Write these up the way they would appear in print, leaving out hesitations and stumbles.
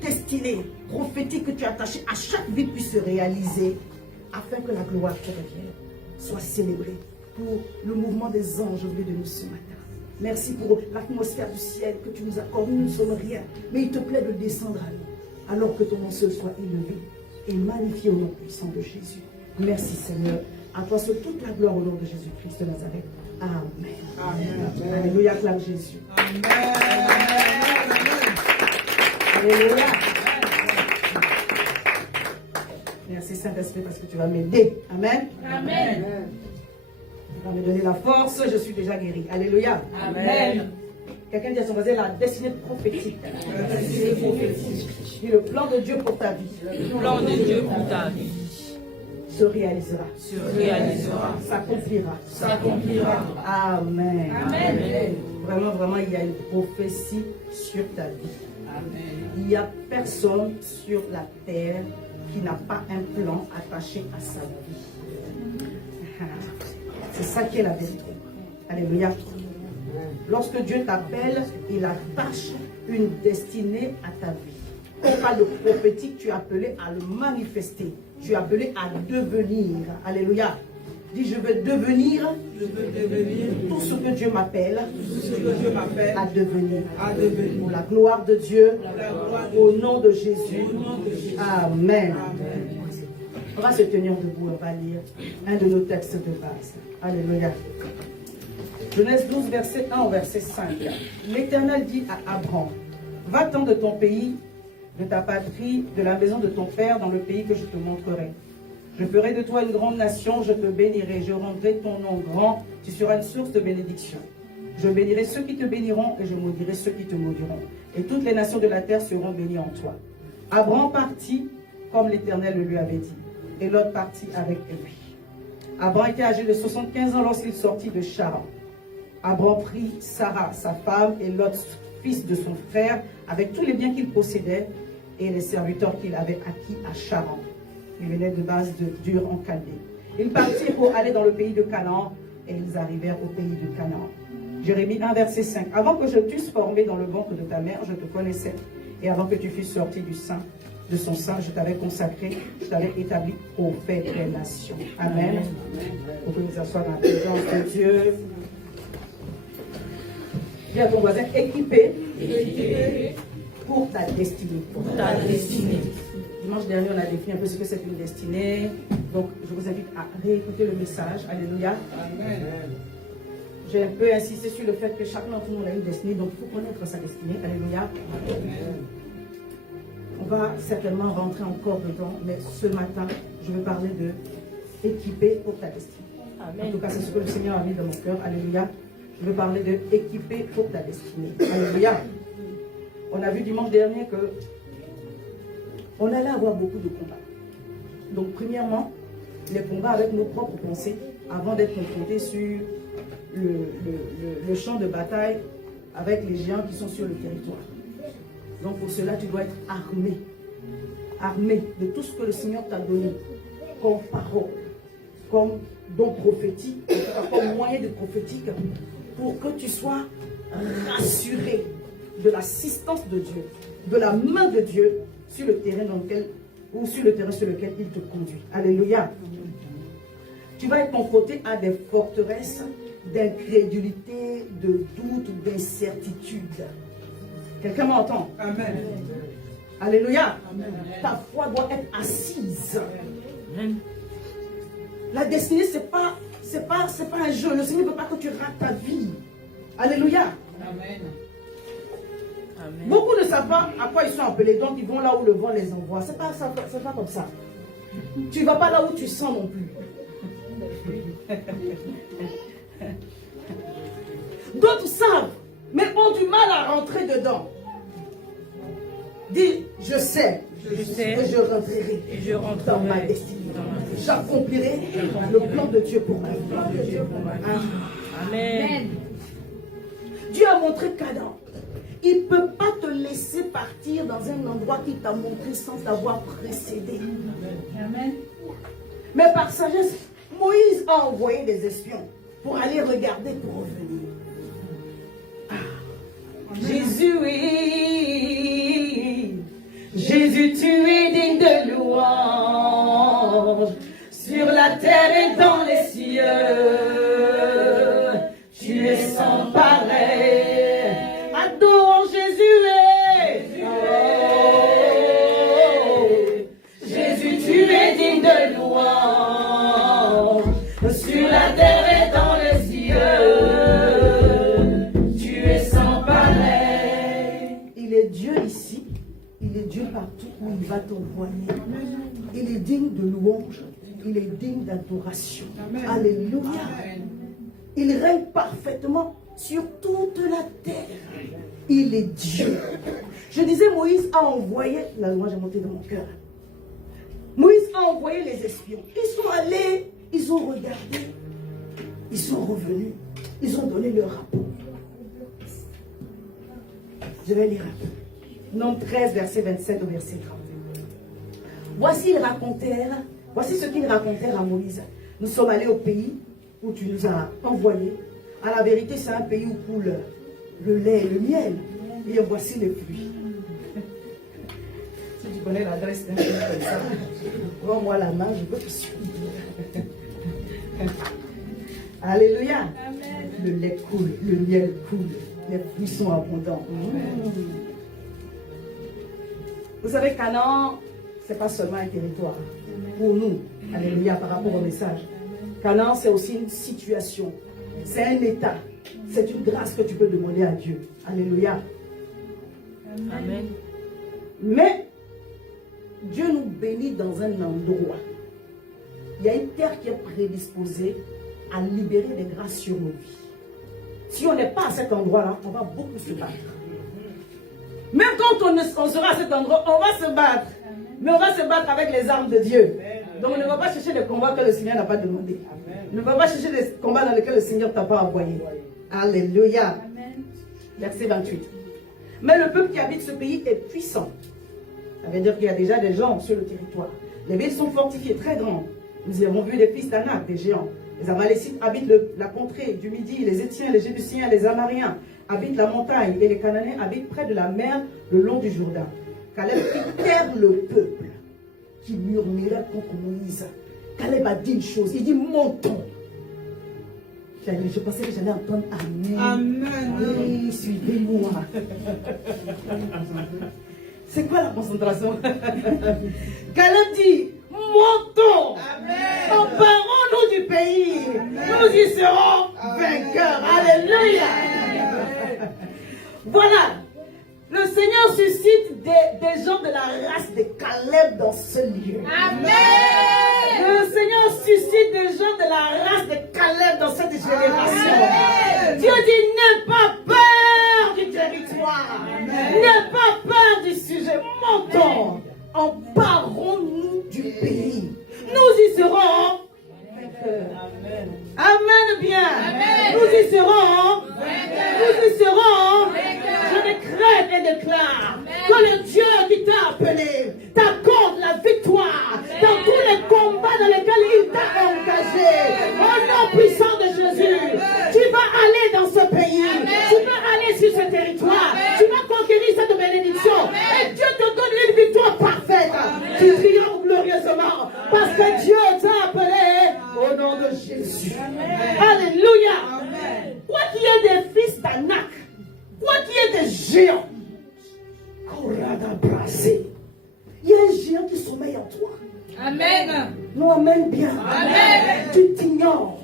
destinée prophétique que tu as attachée à chaque vie puisse se réaliser, afin que la gloire te revienne, soit célébrée pour le mouvement des anges au milieu de nous ce matin. Merci pour l'atmosphère du ciel que tu nous accordes. Nous ne sommes rien, mais il te plaît de descendre à nous, alors que ton nom seul soit élevé et magnifié au nom puissant de Jésus. Merci Seigneur. À toi soit toute la gloire au nom de Jésus-Christ de Nazareth. Amen. Amen. Alléluia, acclame Jésus. Amen. Alléluia. Merci Saint-Esprit parce que tu vas m'aider. Amen. Amen. Tu vas me donner la force, je suis déjà guéri. Alléluia. Amen. Quelqu'un dit à son voisin la destinée prophétique. La destinée prophétique. Et le plan de Dieu pour ta vie. Le plan de Dieu pour ta vie se réalisera. se réalisera. S'accomplira. S'accomplira. Amen. Amen. Vraiment, vraiment, il y a une prophétie sur ta vie. Amen. Il n'y a personne sur la terre qui n'a pas un plan attaché à sa vie. C'est ça qui est la vérité. Alléluia. Lorsque Dieu t'appelle, il attache une destinée à ta vie. Pas le prophétique, tu es appelé à le manifester. Tu es appelé à devenir. Alléluia. Dis, je veux devenir, tout ce que Dieu m'appelle à devenir. Pour la gloire de Dieu, au nom de Jésus. Amen. On va se tenir debout, on va lire un de nos textes de base. Alléluia. Genèse 12, verset 1 au verset 5. L'Éternel dit à Abraham, va-t'en de ton pays, de ta patrie, de la maison de ton père, dans le pays que je te montrerai. Je ferai de toi une grande nation, je te bénirai, je rendrai ton nom grand, tu seras une source de bénédiction. Je bénirai ceux qui te béniront et je maudirai ceux qui te maudiront. Et toutes les nations de la terre seront bénies en toi. Abraham partit comme l'Éternel le lui avait dit, et Lot partit avec lui. Abraham était âgé de 75 ans lorsqu'il sortit de Charan. Abraham prit Sarah, sa femme, et Lot, fils de son frère, avec tous les biens qu'il possédait et les serviteurs qu'il avait acquis à Charan. Ils venaient de base de Dur en Chaldée. Ils partirent pour aller dans le pays de Canaan et ils arrivèrent au pays de Canaan. Jérémie 1, verset 5. Avant que je t'eusse formé dans le ventre de ta mère, je te connaissais. Et avant que tu fusses sorti de son sein, je t'avais consacré, je t'avais établi au fait des nations. Amen. Vous pouvez vous asseoir dans la présence de Dieu. Dis à ton voisin, équipé pour ta destinée. Pour ta destinée. Dimanche dernier, on a défini un peu ce que c'est une destinée. Donc, je vous invite à réécouter le message. Alléluia. Amen. J'ai un peu insisté sur le fait que chacun d'entre nous a une destinée. Donc, il faut connaître sa destinée. Alléluia. On va certainement rentrer encore dedans. Mais ce matin, je vais parler de équiper pour ta destinée. Amen. En tout cas, c'est ce que le Seigneur a mis dans mon cœur. Alléluia. Je vais parler de équiper pour ta destinée. Alléluia. On a vu dimanche dernier que on allait avoir beaucoup de combats. Donc, premièrement, les combats avec nos propres pensées, avant d'être confrontés sur le champ de bataille avec les géants qui sont sur le territoire. Donc, pour cela, tu dois être armé. Armé de tout ce que le Seigneur t'a donné comme parole, comme don prophétique, comme moyen de prophétique, pour que tu sois rassuré de l'assistance de Dieu, de la main de Dieu sur le terrain dans lequel, ou sur le terrain sur lequel il te conduit. Alléluia. Tu vas être confronté à des forteresses d'incrédulité, de doute, d'incertitude. Quelqu'un m'entend? Amen. Alléluia. Amen. Ta foi doit être assise. Amen. La destinée, c'est pas un jeu. Le Seigneur ne veut pas que tu rates ta vie. Alléluia. Amen. Amen. Beaucoup ne savent pas à quoi ils sont appelés, donc ils vont là où le vent les envoie. C'est pas comme ça. Tu ne vas pas là où tu sens non plus. D'autres savent, mais ont du mal à rentrer dedans. Dis, je sais, Je sais. et je rentrerai Et je rentrerai dans ma destinée. dans ma destinée. J'accomplirai le plan de Dieu pour ma vie. Amen. Dieu a montré qu'Adam, il ne peut pas te laisser partir dans un endroit qu'il t'a montré sans t'avoir précédé. Amen. Mais par sagesse, Moïse a envoyé des espions pour aller regarder, pour revenir. Jésus, oui, Jésus, tu es digne de louange. Sur la terre et dans les cieux, tu es sans pareil. Adorons Jésus. Jésus, tu es digne de louange. Sur la terre et dans les cieux, tu es sans pareil. Il est Dieu ici, il est Dieu partout où il va t'envoyer. Il est digne de louange, il est digne d'adoration. Alléluia. Il règne parfaitement sur toute la terre. Il est Dieu. Je disais, Moïse a envoyé, la louange est montée dans mon cœur. Moïse a envoyé les espions. Ils sont allés, ils ont regardé, ils sont revenus, ils ont donné leur rapport. Je vais lire un peu. Nombre 13, verset 27 au verset 30. Voici ce qu'ils racontèrent à Moïse. Nous sommes allés au pays où tu nous as envoyés. À la vérité, c'est un pays où coule le lait et le miel. Et voici les fruits. Si tu connais l'adresse d'un pays comme ça, rends-moi la main, je peux te suivre. Alléluia. Amen. Le lait coule, le miel coule, les fruits sont abondants. Vous savez, Canaan, ce n'est pas seulement un territoire. Pour nous, alléluia, par rapport au message. Canaan, c'est aussi une situation. C'est un état. C'est une grâce que tu peux demander à Dieu. Alléluia. Amen. Mais Dieu nous bénit dans un endroit. Il y a une terre qui est prédisposée à libérer des grâces sur nos vies. Si on n'est pas à cet endroit-là, on va beaucoup se battre. Même quand on sera à cet endroit, on va se battre. Mais on va se battre avec les armes de Dieu. Donc on ne va pas chercher les combats que le Seigneur n'a pas demandé. On ne va pas chercher les combats dans lesquels le Seigneur ne t'a pas envoyé. Alléluia. Verset 28. Mais le peuple qui habite ce pays est puissant. Ça veut dire qu'il y a déjà des gens sur le territoire. Les villes sont fortifiées, très grandes. Nous avons vu les fils d'Anak, des géants. Les Amalécites habitent la contrée du Midi, les Étiens, les Jébusiens, les Amariens habitent la montagne et les Cananéens habitent près de la mer, le long du Jourdain. Caleb fit taire le peuple qui murmurait contre Moïse. Caleb a dit une chose, il dit montons. Je pensais que j'allais entendre Amen. Amen. Oui, suivez-moi. C'est quoi la concentration? Caleb dit montons. Emparons-nous du pays. Amen. Nous y serons vainqueurs. Alléluia. Voilà. Le Seigneur suscite des gens de la race de Caleb dans ce lieu. Amen. Le Seigneur suscite des gens de la race de Caleb dans cette génération. Amen. Dieu dit, n'aie pas peur du territoire. N'aie pas peur du sujet. Montons. Emparons-nous du pays. Nous y serons vainqueurs. Amen. Amen bien. Amen. Nous y serons vainqueurs. Nous y serons vainqueurs. Je décrète et déclare que le Dieu qui t'a appelé t'accorde la victoire dans tous les combats dans lesquels il t'a engagé. Au nom puissant de Jésus, tu vas aller dans ce pays. Tu vas aller sur ce territoire. Tu vas conquérir cette bénédiction. Et Dieu te donne une victoire parfaite. Tu triomphes glorieusement parce que Dieu t'a appelé au nom de Jésus. Alléluia. Quoi qu'il y ait des fils d'Anak, quoi qu'il y ait des géants, il y a un géant qui sommeille en toi. Amen. Non, amen bien. Amen. Tu t'ignores.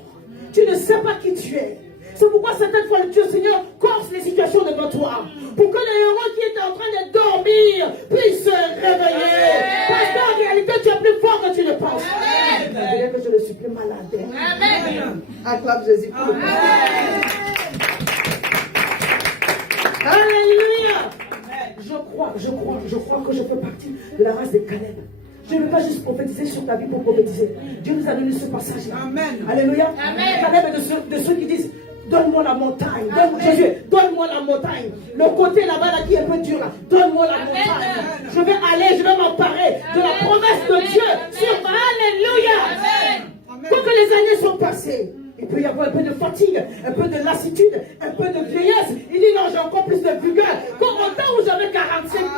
Tu ne sais pas qui tu es. C'est pourquoi certaines fois le Dieu Seigneur corse les situations devant toi. Pour que le héros qui est en train de dormir puisse se réveiller. Parce qu'en réalité tu es plus fort que tu ne penses. Je dirais que je ne suis plus malade. Amen. Acclame Jésus. Amen. Alléluia. Je crois que je fais partie de la race des Caleb. Je ne veux pas juste prophétiser sur ta vie pour prophétiser. Dieu nous a donné ce passage. Amen. Alléluia. Amen. Caleb est de ceux qui disent, donne-moi la montagne. Jésus, donne-moi la montagne. Le côté là-bas là, qui est un peu dur là. Donne-moi la montagne. Je vais aller, je vais m'emparer de la promesse de Dieu sur moi. Alléluia. Quand les années sont passées, il peut y avoir un peu de fatigue, un peu de lassitude, un peu de vieillesse. Il dit non, j'ai encore plus de vigueur. Comme au temps où j'avais 45 ans,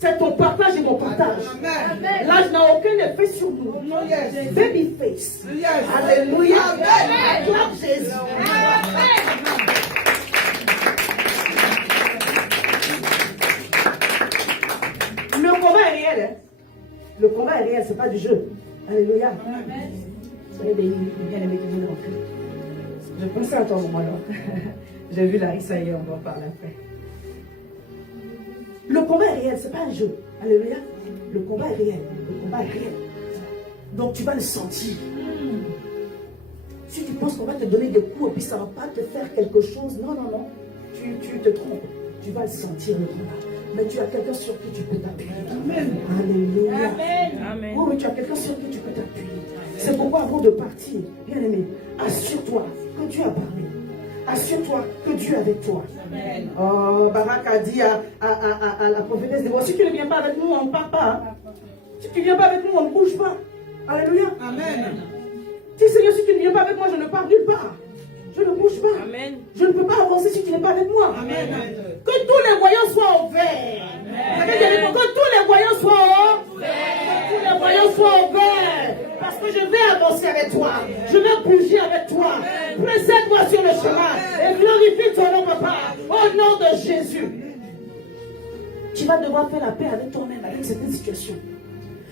C'est ton partage et mon partage. L'âge n'a aucun effet sur nous. Baby face. Alléluia. Acclame Jésus. Le combat est réel. Hein? Le combat est réel, ce n'est pas du jeu. Alléluia. Soyez bénis, bien aimés qui viennent rentrer. Je pensais à toi au moment là. J'ai vu Larissa hier, on va en parler après. Le combat est réel, ce n'est pas un jeu. Alléluia. Le combat est réel. Le combat est réel. Donc tu vas le sentir. Si tu penses qu'on va te donner des coups et puis ça ne va pas te faire quelque chose, non, non, non. Tu te trompes. Tu vas le sentir le combat. Mais tu as quelqu'un sur qui tu peux t'appuyer. Amen. Alléluia. Amen. Oh, mais tu as quelqu'un sur qui tu peux t'appuyer. C'est pourquoi avant de partir, bien aimé, assure-toi que Dieu a parlé. Assure-toi que Dieu est avec toi. Amen. Oh, Barak a dit à la prophétesse de si tu ne viens pas avec nous, on ne part pas. Si tu ne viens pas avec nous, on ne bouge pas. Alléluia. Amen. Dis Seigneur, si tu ne viens pas avec moi, je ne pars nulle part. Je ne bouge pas. Amen. Je ne peux pas avancer si tu n'es pas avec moi. Amen. Que tous les voyants soient ouverts. Amen. Que tous les voyants soient ouverts. Que tous les voyants soient ouverts. Parce que je vais avancer avec toi. Je vais bouger avec toi. Précède-moi sur le chemin. Et glorifie ton nom, papa. Au nom de Jésus. Tu vas devoir faire la paix avec toi-même, avec cette situation.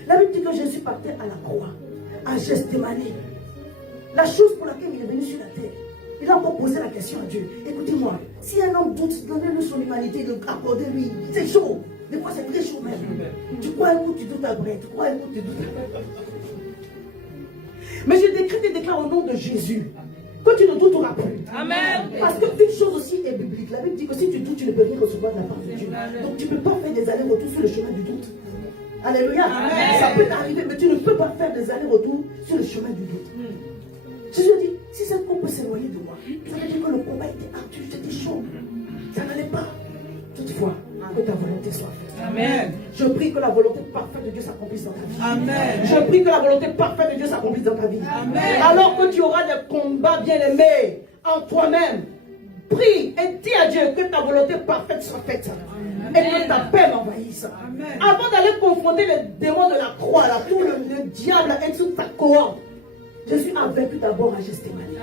La Bible dit que Jésus partait à la croix, à Gethsémani. La chose pour laquelle il est venu sur la terre. Il a encore posé la question à Dieu. Écoutez-moi, si un homme doute, donnez-lui son humanité, accordez-lui. C'est chaud. Des fois, c'est très chaud même. Tu crois un coup, tu doutes après. Tu crois un coup, tu doutes après. Mais je décrète et déclare au nom de Jésus que tu ne douteras plus. Amen. Parce qu'une chose aussi est biblique. La Bible dit que si tu doutes, tu ne peux rien recevoir de la part de Dieu. Donc tu ne peux pas faire des allers-retours sur le chemin du doute. Alléluia. Amen. Ça peut t'arriver, mais tu ne peux pas faire des allers-retours sur le chemin du doute. Jésus dit, si cette coupe peut s'éloigner de moi, ça veut dire que le combat était ardu, c'était chaud. Ça n'allait pas. Toutefois, que ta volonté soit faite. Amen. Je prie que la volonté parfaite de Dieu s'accomplisse dans ta vie. Amen. Je prie que la volonté parfaite de Dieu s'accomplisse dans ta vie. Amen. Alors que tu auras des combats bien-aimés en toi-même, prie et dis à Dieu que ta volonté parfaite soit faite. Amen. Et que ta paix m'envahisse. Amen. Avant d'aller confronter les démons de la croix, là, tout le diable est sous ta cohorte. Jésus a vaincu d'abord à Gethsémani.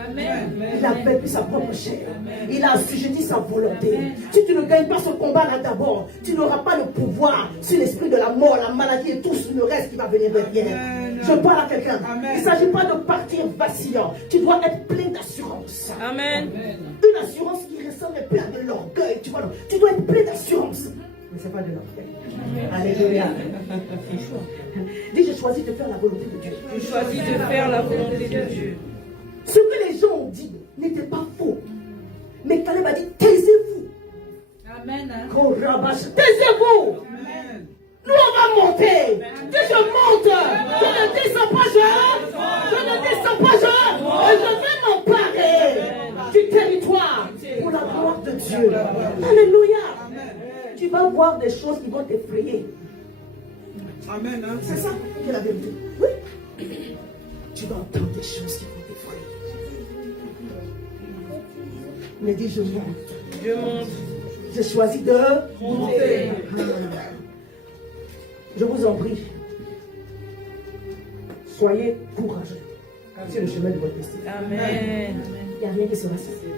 Il a vaincu sa propre chair. Amen. Il a assujetti sa volonté. Amen. Si tu ne gagnes pas ce combat-là d'abord, tu n'auras pas le pouvoir sur l'esprit de la mort, la maladie et tout le reste qui va venir derrière. Amen. Je parle à quelqu'un. Il ne s'agit pas de partir vacillant. Tu dois être plein d'assurance. Amen. Une assurance qui ressemble un peu à de l'orgueil. Tu dois être plein d'assurance. Mais ce n'est pas de l'orgueil. Alléluia. Dis, je choisis de faire la volonté de Dieu. Je choisis de faire la volonté de Dieu. Ce que les gens ont dit n'était pas faux. Mais Caleb a dit, taisez-vous. Amen. Taisez-vous. Nous, on va monter. Dis, je monte. Je ne descends pas, je ne descends pas, et je vais m'emparer du territoire pour la gloire de Dieu. Alléluia. Tu vas voir des choses qui vont t'effrayer. Amen. Hein? C'est ça qui est la vérité. Oui. Tu vas entendre des choses qui vont t'effrayer. Mais dis, je monte. Je monte. J'ai choisi de monter. Je vous en prie. Soyez courageux. C'est le chemin de votre destin. Amen. Il n'y a rien qui sera simple.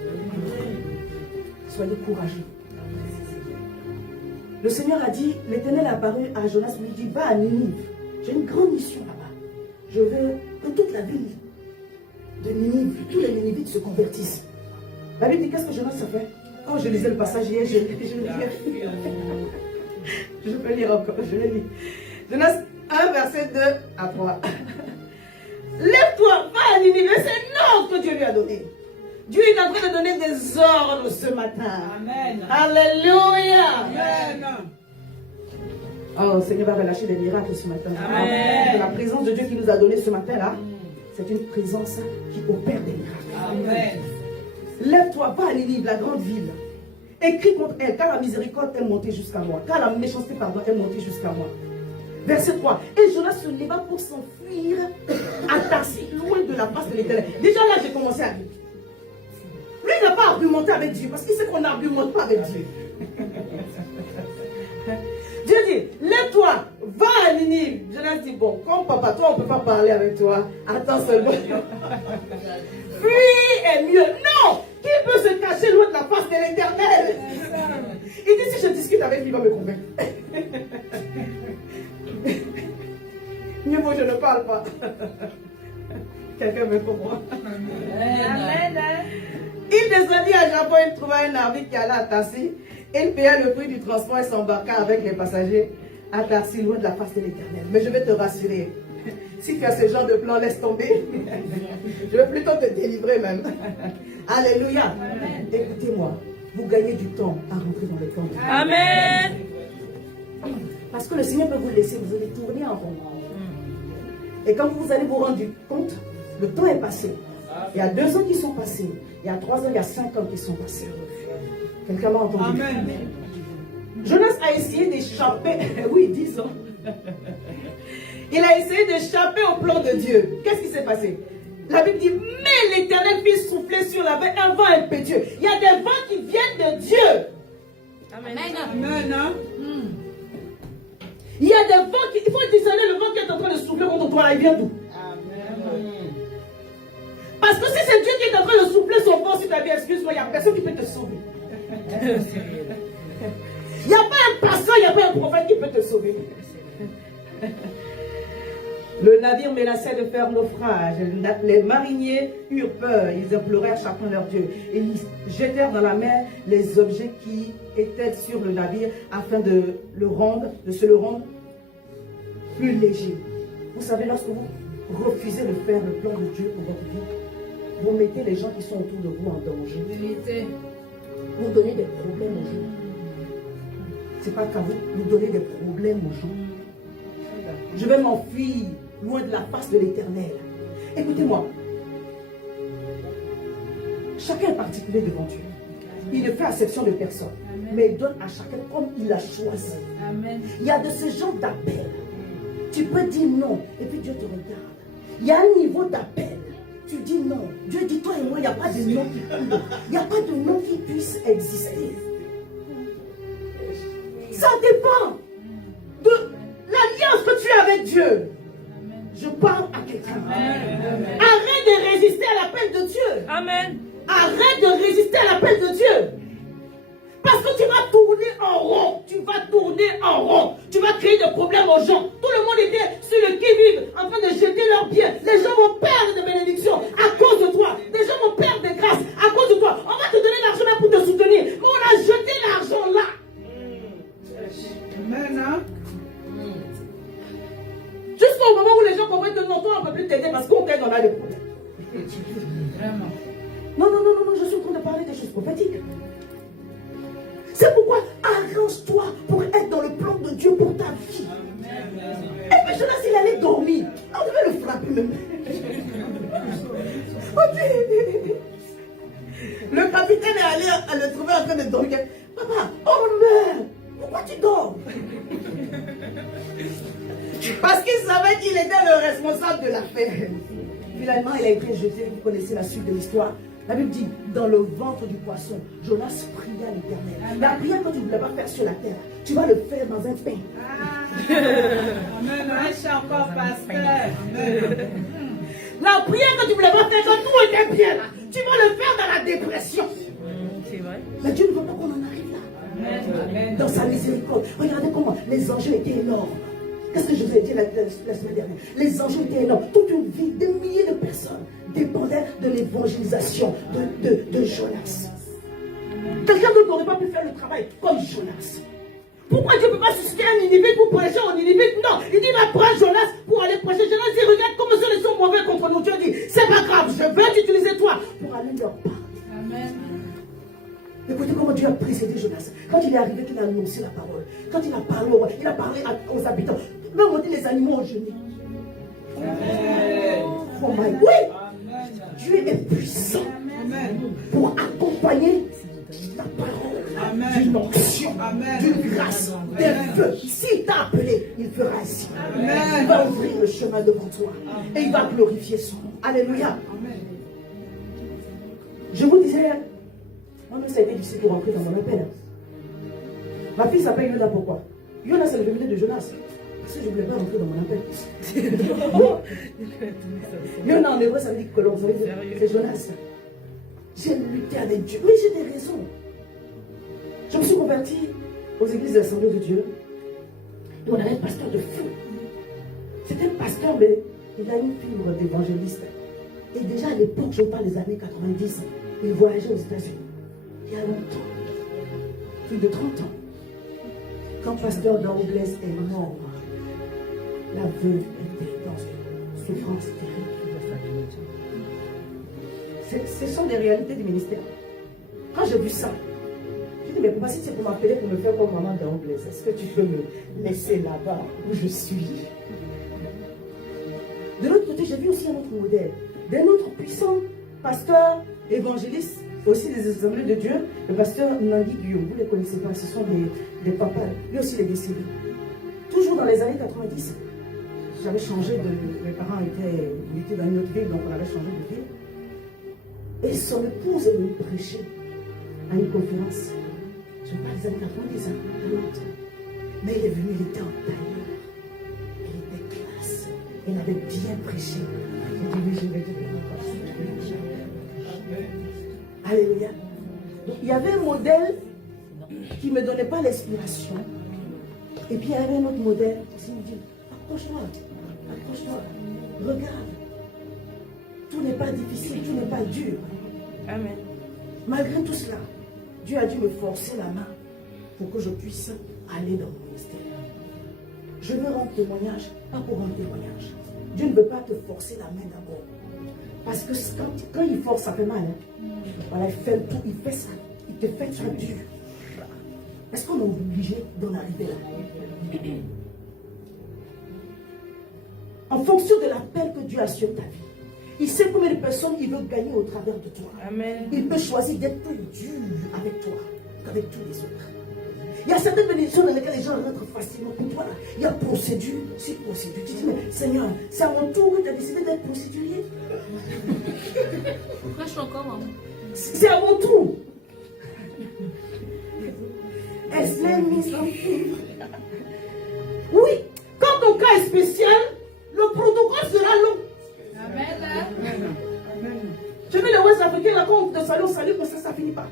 Soyez courageux. Le Seigneur a dit, l'Éternel a apparu à Jonas, lui dit, va à Ninive. J'ai une grande mission là-bas. Je veux que toute la ville de Ninive, tous les Ninivites se convertissent. La Bible dit, qu'est-ce que Jonas a fait? Quand je lisais le passage hier, je peux lire encore, je l'ai lu. Jonas 1, verset 2 à 3. Lève-toi, va à Ninive, c'est l'ordre que Dieu lui a donné. Dieu est en train de donner des ordres ce matin. Amen. Alléluia. Amen. Oh, Seigneur va relâcher des miracles ce matin. Amen. La présence de Dieu qui nous a donné ce matin-là, c'est une présence qui opère des miracles. Amen. Lève-toi, va à Ninive, la grande ville. Écris contre elle, car la miséricorde est montée jusqu'à moi. Car la méchanceté, pardon, est montée jusqu'à moi. Verset 3. Et Jonas se leva pour s'enfuir à Tarsis, loin de la face de l'Éternel. Déjà là, j'ai commencé à lire. Lui, il n'a pas argumenté avec Dieu, parce qu'il sait qu'on n'argumente pas avec Dieu. Dieu dit, dit, lève-toi, va à Ninive. Jonas dit, bon, comme papa, toi, on ne peut pas parler avec toi. Attends seulement. Fuis est mieux. Non! Qui peut se cacher loin de la face de l'Éternel? Il dit, si je discute avec lui, il va me convaincre. Mieux vaut je ne parle pas. Quelqu'un me comprend. Amen. Il descendit à Japon, il trouva un navire qui allait à Tarsis. Il paya le prix du transport et s'embarqua avec les passagers à Tarsis, loin de la face de l'Éternel. Mais je vais te rassurer. Si tu as ce genre de plan, laisse tomber. Je vais plutôt te délivrer même. Alléluia. Écoutez-moi, vous gagnez du temps à rentrer dans le plan de Dieu. Amen. Parce que le Seigneur peut vous laisser, vous allez tourner en rond. Et quand vous allez vous rendre compte, le temps est passé. Il y a 2 ans qui sont passés. Il y a 3 ans, il y a 5 ans qui sont passés. Quelqu'un m'a entendu? Amen. Jonas a essayé d'échapper. Oui, 10 ans. Il a essayé d'échapper au plan de Dieu. Qu'est-ce qui s'est passé? La Bible dit, mais l'Éternel fit souffler sur la mer un vent impétueux. Il y a des vents qui viennent de Dieu. Amen. Il y a des vents qui... Il faut discerner le vent qui est en train de souffler contre toi. Il vient d'où? Parce que si c'est Dieu qui est en train de souffler son vent sur ta vie, excuse-moi, il n'y a personne qui peut te sauver. Il n'y a pas un pasteur, il n'y a pas un prophète qui peut te sauver. Le navire menaçait de faire naufrage. Les mariniers eurent peur. Ils implorèrent chacun leur Dieu. Et ils jetèrent dans la mer les objets qui étaient sur le navire afin de se le rendre plus léger. Vous savez, lorsque vous refusez de faire le plan de Dieu pour votre vie, vous mettez les gens qui sont autour de vous en danger. Vous donnez des problèmes aux gens. C'est pas qu'à vous, vous donnez des problèmes aux gens. Je vais m'enfuir loin de la face de l'Éternel. Écoutez-moi. Chacun est particulier devant Dieu. Il ne fait exception de personne. Amen. Mais il donne à chacun comme il a choisi. Amen. Il y a de ce genre d'appel. Tu peux dire non et puis Dieu te regarde. Il y a un niveau d'appel. Tu dis non. Dieu dit toi et moi, il n'y a pas de non qui puisse. Il n'y a pas de non qui puisse exister. Ça dépend de l'alliance que tu as avec Dieu. Je parle à quelqu'un. Arrête de résister à l'appel de Dieu. Amen. Arrête de résister à l'appel de Dieu. Parce que tu vas tourner en rond. Tu vas tourner en rond. Tu vas créer des problèmes aux gens. Tout le monde était sur le qui-vive en train de jeter leurs biens. Les gens vont perdre des bénédictions à cause de toi. Les gens vont perdre des grâces à cause de toi. On va te donner l'argent là pour te soutenir. Mais on a jeté l'argent là. Amen. Jusqu'au moment où les gens comprennent que non, toi on ne peut plus t'aider parce qu'on t'aide, on a des problèmes. Vraiment. Non, je suis en train de parler des choses prophétiques. C'est pourquoi arrange-toi pour être dans le plan de Dieu pour ta vie. Et puis Jonas, il allait dormir. On devait le frapper même. Le capitaine est allé à le trouver en train de dormir. Papa, oh meurt. Pourquoi tu dors? Parce qu'il savait qu'il était le responsable de l'affaire. Finalement, il a été jeté. Vous connaissez la suite de l'histoire. La Bible dit, dans le ventre du poisson, Jonas pria l'Éternel. La prière que tu ne voulais pas faire sur la terre, tu vas le faire dans un pain. Amen. Encore, pasteur. La prière que tu ne voulais pas faire quand tout était bien, tu vas le faire dans la dépression. C'est vrai. Mais Dieu ne veut pas qu'on en arrive là. Amen. Dans sa miséricorde. Regardez comment les enjeux étaient énormes. Qu'est-ce que je vous ai dit la semaine dernière? Les enjeux étaient énormes. Toute une vie, des milliers de personnes dépendaient de l'évangélisation de Jonas. Quelqu'un d'autre n'aurait pas pu faire le travail comme Jonas. Pourquoi Dieu ne peut pas susciter un Ninive pour prêcher en Ninive? Non, il dit va prendre Jonas pour aller prêcher. Jonas dit regarde comment ils sont mauvais contre nous. Dieu dit c'est pas grave, je vais t'utiliser toi pour aller leur parler. Amen. Écoutez comment Dieu a précédé Jonas. Quand il est arrivé, qu'il a annoncé la parole. Quand il a parlé au roi, il a parlé aux habitants. Même on dit les animaux ont jeûné. Oh my God. Oui. Dieu est puissant pour accompagner ta parole d'une onction, d'une grâce, d'un feu. S'il t'a appelé, il fera ainsi. Il va ouvrir le chemin devant toi et il va glorifier son nom. Alléluia. Je vous disais, moi, ça a été difficile de rentrer dans mon appel. Ma fille s'appelle Yoda, pourquoi? Jonas, c'est le féminin de Jonas. Parce que je ne voulais pas rentrer dans mon appel. Jonas en hébreu, ça veut dire colombe. C'est Jonas. J'ai lutté avec Dieu. Mais j'ai des raisons. Je me suis convertie aux églises de l'Assemblée de Dieu. Et on avait un pasteur de feu. C'était un pasteur, mais il a une fibre d'évangéliste. Et déjà à l'époque, je parle des années 90, il voyageait aux États-Unis. Il y a longtemps, plus de 30 ans. Quand pasteur d'Anglaise est mort, la veuve était dans une souffrance terrible. Ce sont des réalités du ministère. Quand j'ai vu ça, je dis, mais pourquoi si c'est pour m'appeler pour me faire comme maman d'Anglaise, est-ce que tu peux me laisser là-bas où je suis? De l'autre côté, j'ai vu aussi un autre modèle, d'un autre puissant pasteur évangéliste, aussi des assemblées de Dieu, le pasteur Nandi Guillaume. Vous ne les connaissez pas, ce sont des papas. Lui aussi, il est décédé. Toujours dans les années 90, j'avais changé de. Mes parents étaient dans une autre ville, donc on avait changé de ville. Et son épouse est venue prêcher à une conférence. Je parle des années 90, à Londres. Mais il est venu, il était en tailleur. Il était classe. Il avait bien prêché. J'ai dit, oui, je vais devenir comme ça. Alléluia. Donc, il y avait un modèle qui ne me donnait pas l'inspiration. Et puis il y avait un autre modèle qui me dit, approche-toi, regarde. Tout n'est pas difficile, tout n'est pas dur. Amen. Malgré tout cela, Dieu a dû me forcer la main pour que je puisse aller dans mon ministère. Je veux rendre témoignage, pas pour rendre témoignage. Dieu ne veut pas te forcer la main d'abord. Parce que quand il force, ça fait mal. Hein? Voilà, il fait tout, il fait ça. Il te fait ça dur. Est-ce qu'on est obligé d'en arriver là? En fonction de l'appel que Dieu a sur ta vie, il sait combien de personnes il veut gagner au travers de toi. Amen. Il peut choisir d'être plus dur avec toi qu'avec tous les autres. Il y a certaines bénédictions dans lesquelles les gens rentrent facilement. Pour toi, là, il y a procédure, c'est procédure. Tu dis, mais Seigneur, c'est à mon tour que tu as décidé d'être procédurier. Pourquoi je suis encore maman? C'est à mon tour. Est-ce les mises en cuivre? Oui, quand ton cas est spécial, le protocole sera long. Amen. Je mets les Ouest africains là, quand on te salue, on salue, mais ça finit pas.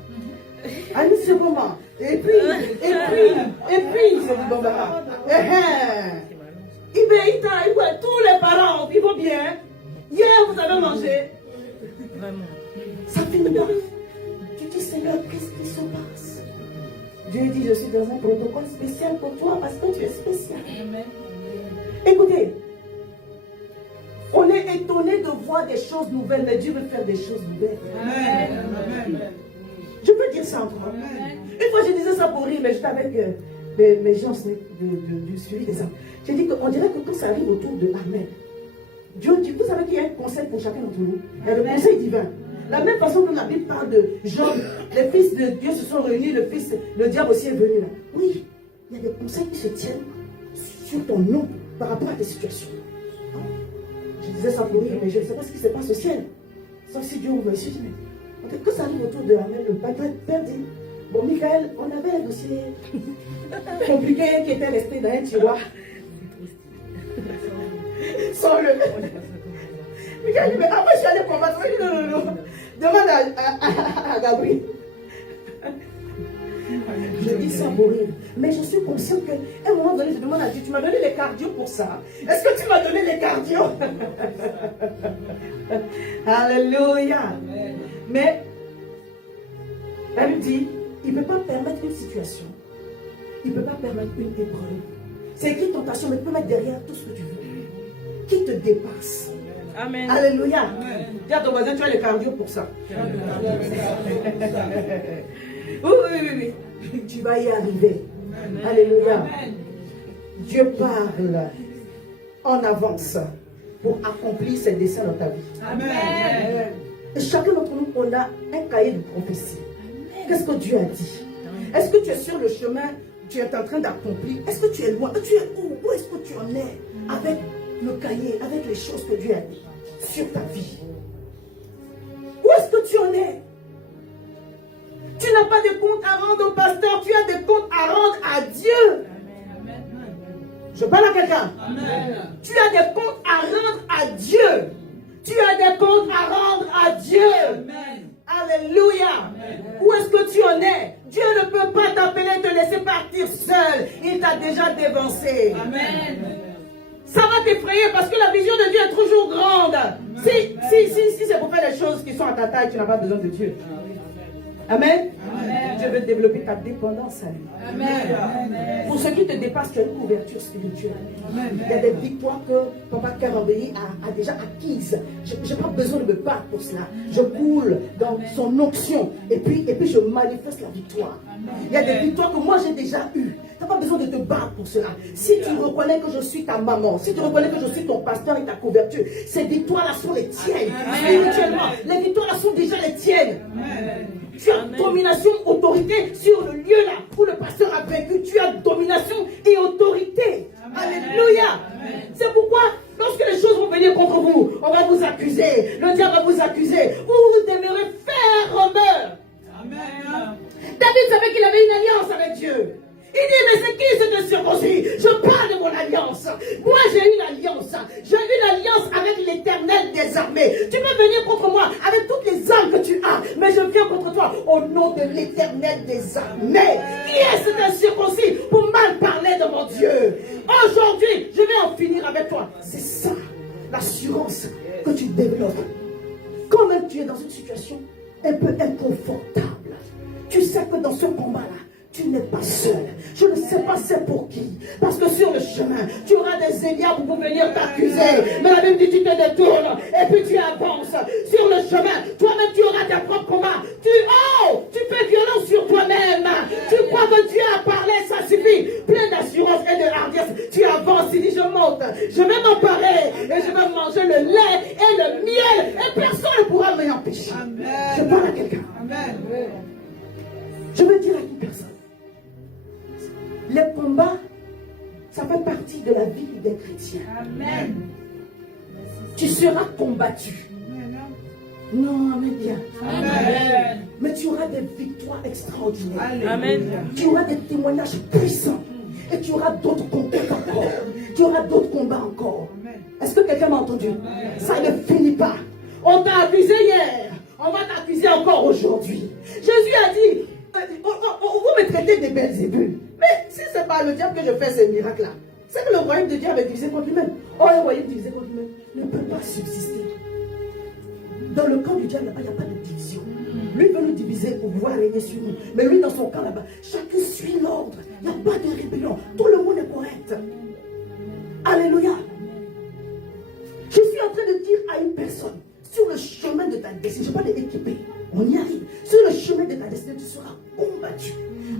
À une seconde. Et puis, c'est du bombardement. Tous les parents, ils vont bien. Hier, vous avez mangé. Vraiment. Ça finit pas. Tu dis, Seigneur, qu'est-ce qui se passe? Dieu dit, je suis dans un protocole spécial pour toi parce que tu es spécial. Amen. Écoutez, on est étonné de voir des choses nouvelles, mais Dieu veut faire des choses nouvelles. Amen. Je peux dire ça encore. Une fois, je disais ça pour rire, mais j'étais avec mes gens du suivi des âmes. J'ai dit qu'on dirait que quand ça arrive autour de Amen, Dieu dit, vous savez qu'il y a un conseil pour chacun d'entre nous. Il y a le conseil divin. La même façon que la Bible parle de Job, les fils de Dieu se sont réunis, le diable aussi est venu là. Oui, il y a des conseils qui se tiennent sur ton nom par rapport à tes situations. Je disais ça pour rire, mais je ne sais pas ce qui se passe au ciel. Sauf si Dieu ouvre les yeux. Quand ça arrive autour de Amen, le père dit, bon, Michael, on avait un dossier compliqué qui était resté dans un tiroir. Sans le. Michael dit, mais après je suis allé combattre. Je dis, non. Demande à Gabriel. Je dis ça pour rire. Mais je suis consciente qu'à un moment donné, je demande à Dieu, tu m'as donné les cardio pour ça. Est-ce que tu m'as donné les cardio? Alléluia. Mais, elle lui dit, il ne peut pas permettre une situation. Il ne peut pas permettre une épreuve. C'est écrit tentation, mais tu peux mettre derrière tout ce que tu veux. Qui te dépasse. Amen. Alléluia. Dis à ton voisin, tu as le cardio pour ça. Oui. Tu vas y arriver. Amen. Alléluia. Amen. Dieu parle en avance pour accomplir ses desseins dans ta vie. Amen. Et chacun d'entre nous, on a un cahier de prophétie. Qu'est-ce que Dieu a dit? Est-ce que tu es sur le chemin, tu es en train d'accomplir? Est-ce que tu es loin? Tu es où? Où est-ce que tu en es avec le cahier, avec les choses que Dieu a dit sur ta vie? Où est-ce que tu en es? Tu n'as pas de compte à rendre au pasteur, tu as des comptes à rendre à Dieu. Je parle à quelqu'un. Tu as des comptes à rendre à Dieu. Tu as des comptes à rendre à Dieu. Alléluia. Où est-ce que tu en es? Dieu ne peut pas t'appeler et te laisser partir seul. Il t'a déjà dévancé. Amen. Ça va t'effrayer parce que la vision de Dieu est toujours grande. Si c'est pour faire des choses qui sont à ta taille, tu n'as pas besoin de Dieu. Amen. Dieu veut développer ta dépendance à lui. Amen. Pour ceux qui te dépassent, tu as une couverture spirituelle. Il y a des victoires que Papa Karambéi a déjà acquises. Je n'ai pas besoin de me battre pour cela. Je coule dans son onction et puis je manifeste la victoire. Il y a des victoires que moi j'ai déjà eues. Tu n'as pas besoin de te battre pour cela. Si tu reconnais que je suis ta maman, si tu reconnais que je suis ton pasteur et ta couverture, ces victoires-là sont les tiennes. Spirituellement, les victoires-là sont déjà les tiennes. Tu as domination, autorité sur le lieu là où le pasteur a vaincu. Tu as domination et autorité. Alléluia. C'est pourquoi, lorsque les choses vont venir contre vous, on va vous accuser. Le diable va vous accuser. Vous demeurez ferme. David savait qu'il avait une alliance avec Dieu. Il dit, mais c'est qui cette circoncis? Je parle de mon alliance. Moi, j'ai une alliance. J'ai une alliance avec l'Éternel des armées. Tu peux venir contre moi avec toutes les armes que tu as, mais je viens contre toi au nom de l'Éternel des armées. Qui est cet incirconcis pour mal parler de mon Dieu? Aujourd'hui, je vais en finir avec toi. C'est ça, l'assurance que tu développes. Quand même tu es dans une situation un peu inconfortable, tu sais que dans ce combat-là, tu n'es pas seul. Je ne sais pas c'est pour qui. Parce que sur le chemin, tu auras des Éliabes pour venir t'accuser. Mais la Bible dit tu te détournes et puis tu avances. Sur le chemin, toi-même tu auras tes propres combats. Tu fais violence sur toi-même. Tu crois que Dieu a parlé, ça suffit. Plein d'assurance et de hardiesse. Tu avances, il dit je monte. Je vais m'emparer et je vais manger le lait et le miel. Et personne ne pourra m'y empêcher. Je parle à quelqu'un. Je veux dire à une personne. Les combats, ça fait partie de la vie des chrétiens. Amen. Tu seras combattu. Non, amen bien. Amen. Mais tu auras des victoires extraordinaires. Amen. Tu auras des témoignages puissants. Et tu auras d'autres conquêtes encore. Tu auras d'autres combats encore. Est-ce que quelqu'un m'a entendu? Ça ne finit pas. On t'a accusé hier. On va t'accuser encore aujourd'hui. Jésus a dit, vous me traitez de Belzébul. Mais si ce n'est pas le diable que je fais ces miracles-là, c'est que le royaume de Dieu avait divisé contre lui-même. Or, le royaume divisé contre lui-même ne peut pas subsister. Dans le camp du diable là-bas, il n'y a pas de division. Lui veut nous diviser pour pouvoir régner sur nous. Mais lui, dans son camp là-bas, chacun suit l'ordre. Il n'y a pas de rébellion. Tout le monde est correct. Alléluia. Je suis en train de dire à une personne, sur le chemin de ta destinée, je ne vais pas l'équiper, on y arrive. Sur le chemin de ta destinée, tu seras combattu.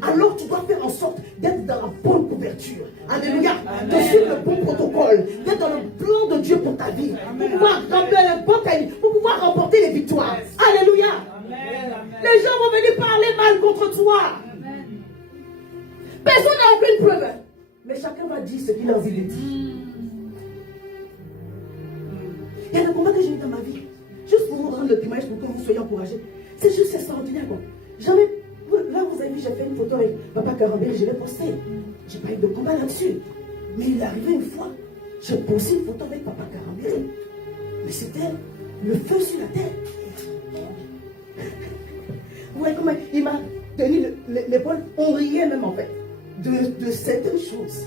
Alors tu dois faire en sorte d'être dans la bonne couverture. Alléluia. De suivre le bon protocole. D'être dans le plan de Dieu pour ta vie. Pour pouvoir remplir le bon cahier. Pour pouvoir remporter les victoires. Alléluia. Les gens vont venir parler mal contre toi. Personne n'a aucune preuve. Mais chacun va dire ce qu'il a envie de dire. Il y a des combats que j'ai eu dans ma vie. Juste pour vous rendre le témoignage, pour que vous soyez encouragés. C'est juste extraordinaire, quoi. Jamais. Là, vous avez vu, j'ai fait une photo avec Papa Karambéi, je l'ai posté. J'ai pas eu de combat là-dessus. Mais il est arrivé une fois, j'ai posé une photo avec Papa Karambéi. Mais c'était le feu sur la terre. Vous voyez comment il m'a tenu l'épaule. On riait même en fait de certaines choses.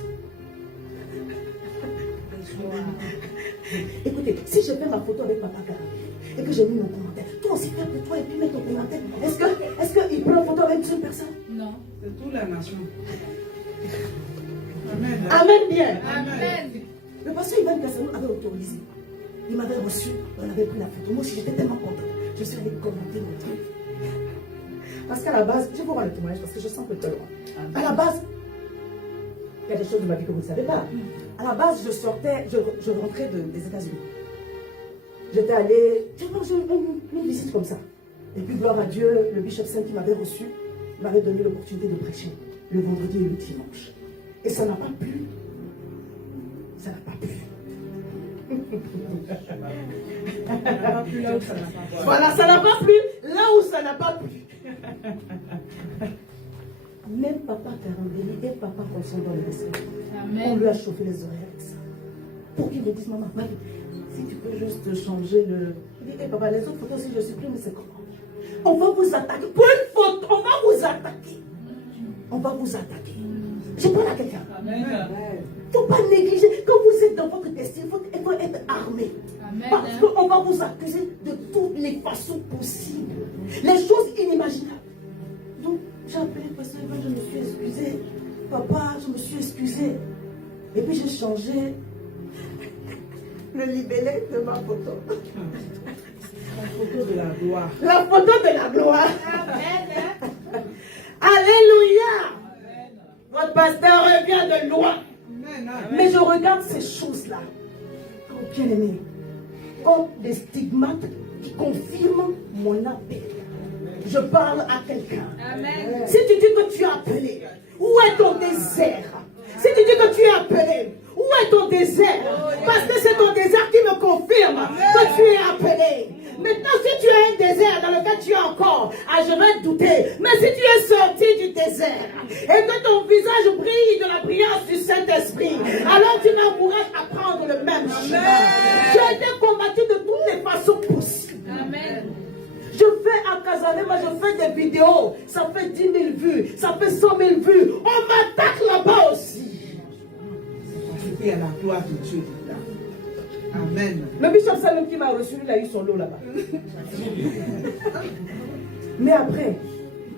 Écoutez, si je fais ma photo avec Papa Karambéi et que j'ai mis mon commentaire, toi aussi fais pour toi et puis mets ton commentaire. Est-ce qu'il prend une photo avec une personne? Non. C'est toute la nation. Amen bien. Amen. Le pasteur Ivan Kassanou avait autorisé. Il m'avait reçu, on avait pris la photo. Moi aussi, j'étais tellement contente. Je suis allée commenter mon truc. Parce qu'à la base, je vais voir le témoignage parce que je sens que tu es loin. À la base, il y a des choses de ma vie que vous ne savez pas. À la base, je rentrais des États-Unis. J'étais allée, j'ai mangé une visite comme ça. Et puis, gloire à Dieu, le Bishop Saint qui m'avait reçu m'avait donné l'opportunité de prêcher le vendredi et le dimanche. Et ça n'a pas plu. Ça n'a pas plu. Voilà, ça n'a pas plu là où ça n'a pas plu. Même Papa Karambéi et Papa Constant dans le respect. On lui a chauffé les oreilles avec ça. Pour qu'il me dise, maman, Marie, si tu peux juste changer le... Il dit, papa, les autres photos, si je supprime, c'est comment? On va vous attaquer. Pour une faute, on va vous attaquer. On va vous attaquer. Je parle à quelqu'un. Il ne faut pas négliger. Quand vous êtes dans votre destin, il faut être armé. Parce qu'on va vous accuser de toutes les façons possibles. Les choses inimaginables. Donc, j'ai appelé le pasteur, je me suis excusée. Papa, je me suis excusée. Et puis j'ai changé le libellé de ma photo. La photo de la gloire. La photo de la gloire. Alléluia. Votre pasteur revient de loin. Mais je regarde ces choses-là. Oh, bien aimé. Comme des stigmates qui confirment mon appel. Je parle à quelqu'un. Si tu dis que tu es appelé, où est ton désert? Si tu dis que tu es appelé, où est ton désert? Parce que c'est ton désert qui me confirme que tu es appelé. Maintenant, si tu as un désert dans lequel tu es encore, je vais douter. Mais si tu es sorti du désert et que ton visage brille de la brillance du Saint-Esprit, alors tu m'encourages à prendre le même chemin. Tu as été combattu de toutes les façons possibles. Amen. Je fais à Casanema, je fais des vidéos, ça fait 10 000 vues, ça fait 100 000 vues. On m'attaque là-bas aussi. C'était à la gloire de Dieu. Amen. Le bishop Salom qui m'a reçu, il a eu son lot là-bas. Mais après,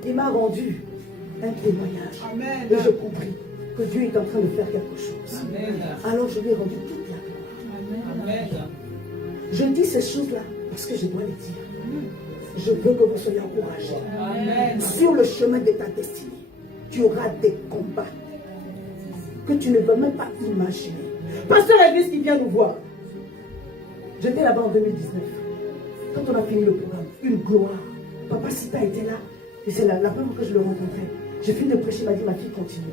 il m'a rendu un témoignage. Amen. Et j'ai compris que Dieu est en train de faire quelque chose. Amen. Alors je lui ai rendu toute la gloire. Amen. Je dis ces choses-là parce que je dois les dire. Je veux que vous soyez encouragés. Amen. Sur le chemin de ta destinée, tu auras des combats que tu ne peux même pas imaginer. Pasteur Elvis qui vient nous voir. J'étais là-bas en 2019. Quand on a fini le programme, une gloire. Papa Sita était là. Et c'est la première fois que je le rencontrais. J'ai fini de prêcher, il m'a dit, ma fille, continue.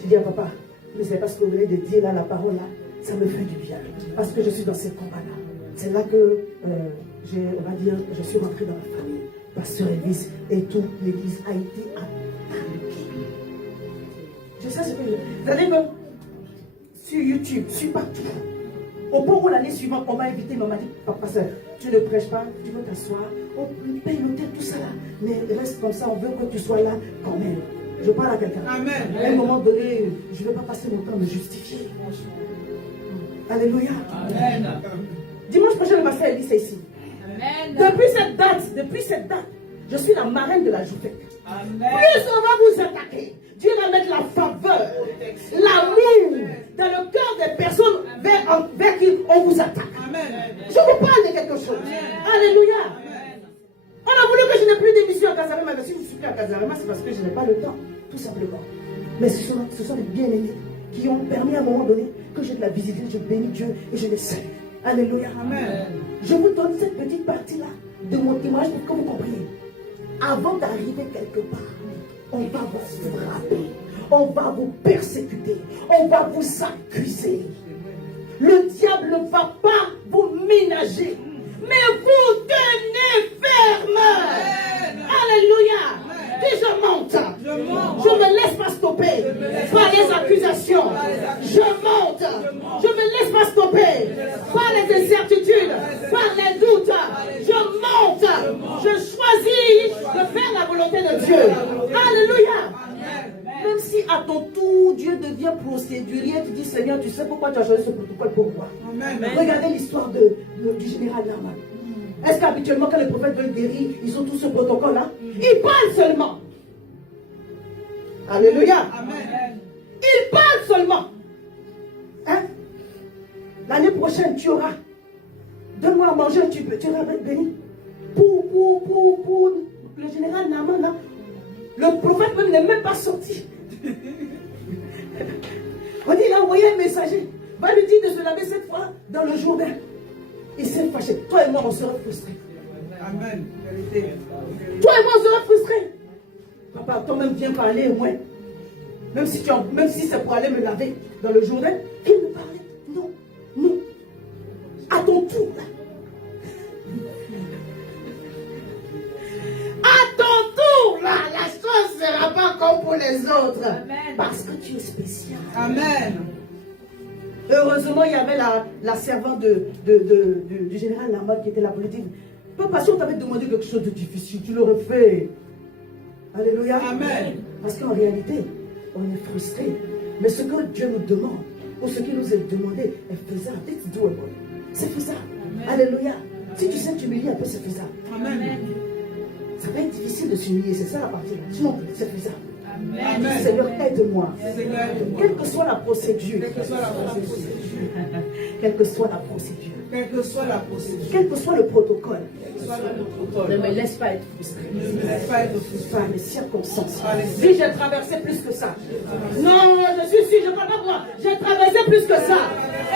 J'ai dit à papa, vous ne savez pas ce que vous venez de dire là, la parole là, ça me fait du bien. Parce que je suis dans ces combats-là. C'est là que, on va dire, je suis rentré dans la famille. Pasteur Elvis et toute l'église a été attaquée. Je sais ce que je... Vous allez me... Sur YouTube, sur partout. Au point où l'année suivante, on m'a invité, mais on m'a dit, papa, tu ne prêches pas, tu veux t'asseoir, on paye l'hôtel, tout ça là. Mais reste comme ça, on veut que tu sois là quand même. Je parle à quelqu'un. Amen. À un moment donné, je ne vais pas passer mon temps à me justifier. Alléluia. Amen. Dimanche prochain, le pasteur Elvis est ici. Amen. Depuis cette date, je suis la marraine de la journée. Amen. Plus on va vous attaquer, Dieu va mettre la faveur, l'amour dans le cœur des personnes vers qui on vous attaque. Amen. Je vous parle de quelque chose. Alléluia. On a voulu que je n'ai plus d'émission à Casarema. Mais si je ne suis plus à Casarema, c'est parce que je n'ai pas le temps, tout simplement. Mais ce sont des bien-aimés qui ont permis à un moment donné que j'ai de la visibilité. Je bénis Dieu et je le sais. Alléluia. Amen. Je vous donne cette petite partie-là de mon témoignage pour que vous compreniez. Avant d'arriver quelque part, on va vous frapper, on va vous persécuter, on va vous accuser. Le diable ne va pas vous ménager, mais vous tenez ferme. Alléluia. Dis je monte. Je ne me laisse pas stopper par les accusations. Je monte. Je ne me laisse pas stopper par les incertitudes, par les doutes. Je monte. Je choisis de faire la volonté de Dieu. Alléluia. Même si à ton tour, Dieu devient procédurier, tu dis Seigneur, tu sais pourquoi tu as choisi ce protocole pour moi. Regardez l'histoire du général Naaman. Est-ce qu'habituellement, quand les prophètes veulent guérir, ils ont tout ce protocole-là? Ils parlent seulement. Alléluia. Amen. Ils parlent seulement. Hein? L'année prochaine, tu auras 2 mois à manger, tu seras béni. Pour le général Naaman, là, le prophète même n'est même pas sorti. On dit, il a envoyé un messager. Va lui dire de se laver cette fois dans le Jourdain. Il s'est fâché. Toi et moi, on sera frustrés. Amen. Vérité. Toi et moi, on sera frustrés. Papa, toi-même, viens parler au moins. Même si c'est pour aller me laver dans le Jourdain, viens me parler. Non, non. À ton tour, là. À ton tour, là, la chose ne sera pas comme pour les autres. Amen. Parce que tu es spécial. Amen. Heureusement, il y avait la servante du général Lamarck qui était la politique. Papa, si on t'avait demandé quelque chose de difficile, tu l'aurais fait. Alléluia. Amen. Parce qu'en réalité, on est frustré. Mais ce que Dieu nous demande, ou ce qui nous est demandé, est faisable. It's doable. C'est faisable. Alléluia. Si tu sais t'humilier un peu, c'est faisable. Amen. Ça va être difficile de s'humilier, c'est ça la partie. Sinon, c'est faisable. Amen. Seigneur, aide-moi. Seigneur, aide-moi. Quelle que soit la procédure. Quelle que soit la procédure. Quelle que soit la procédure. Quelle que soit la procédure. Quel que soit le protocole. Quel que soit le Ne protocole. me laisse pas être frustré. Ne me laisse pas être frustré. Par les circonstances. Par les Si j'ai traversé plus que ça. Non, je suis sûr, je ne parle pas moi. J'ai traversé plus que ça.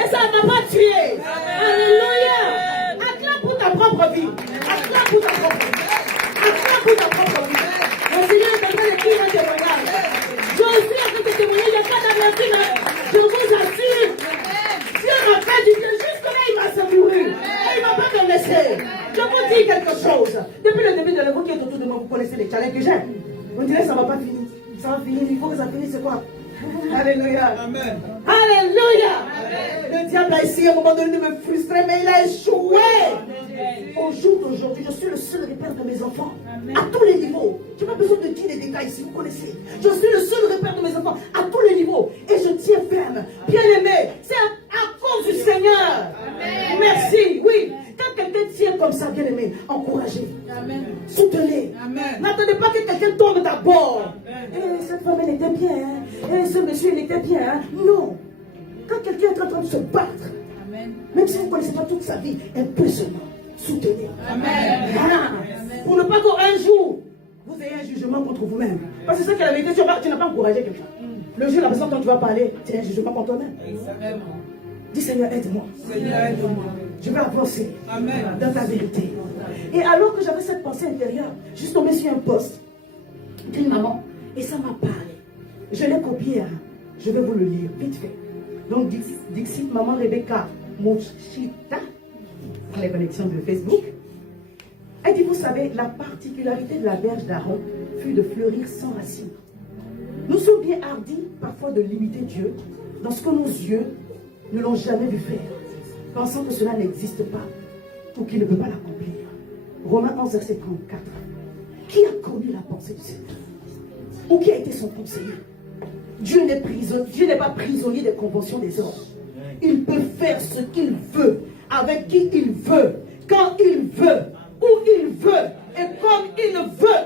Et ça ne m'a pas tué. Alléluia. Acclame pour ta propre vie. Acclame pour ta propre vie. Acclame pour ta propre vie. Le Seigneur est en train d'écrire un témoignage. Je suis en train de témoigner. Il n'y a pas d'avertissement. Je vous assure. Dieu m'a fait du bien. Jusque-là, il m'a secouru. Et il ne m'a pas me laisser. Je vous dis quelque chose. Depuis le début de l'époque qui est autour de moi, vous connaissez les challenges que j'ai. Vous direz, ça ne va pas finir. Ça va finir. Il faut que ça finisse. C'est quoi? Alléluia. Amen. Alléluia. Le diable a essayé à un moment donné de me frustrer, mais il a échoué. Au jour d'aujourd'hui, je suis le seul repère de mes enfants. À tous les niveaux. Je n'ai pas besoin de dire les détails si vous connaissez. Je suis le seul repère de mes enfants à tous les niveaux. Et je tiens ferme. Bien aimé, c'est à cause du Seigneur. Merci. Oui. Quand quelqu'un tient comme ça, bien aimé, encouragez. Soutenez. Amen. N'attendez pas que quelqu'un tombe d'abord. Cette femme, elle était bien. Hein? Ce monsieur, il était bien. Hein? Non. Quand quelqu'un est en train de se battre, même si vous ne connaissez pas toute sa vie, un peu seulement, soutenez. Amen. Voilà. Pour ne pas qu'un jour, vous ayez un jugement contre vous-même. Parce que c'est ça qu'elle avait dit, tu n'as pas encouragé quelqu'un. Le jour, la personne quand tu vas parler, c'est un jugement contre toi-même. Dis Seigneur, aide-moi. Seigneur, aide-moi. Je vais avancer Amen. dans ta vérité. Et alors que j'avais cette pensée intérieure, je suis tombée sur un post d'une maman et ça m'a parlé. Je l'ai copié, hein. Je vais vous le lire vite fait. Donc, Dixit, maman Rebecca Mochita, les connexions de Facebook. Elle dit, vous savez, la particularité de la berge d'Aaron fut de fleurir sans racines. Nous sommes bien hardis parfois de limiter Dieu dans ce que nos yeux ne l'ont jamais vu faire, pensant que cela n'existe pas ou qu'il ne peut pas l'accomplir. Romains 11, verset 34. Qui a connu la pensée du Seigneur? Ou qui a été son conseiller? Dieu n'est pas prisonnier des conventions des hommes. Il peut faire ce qu'il veut, avec qui il veut, quand il veut, où il veut, et comme il veut.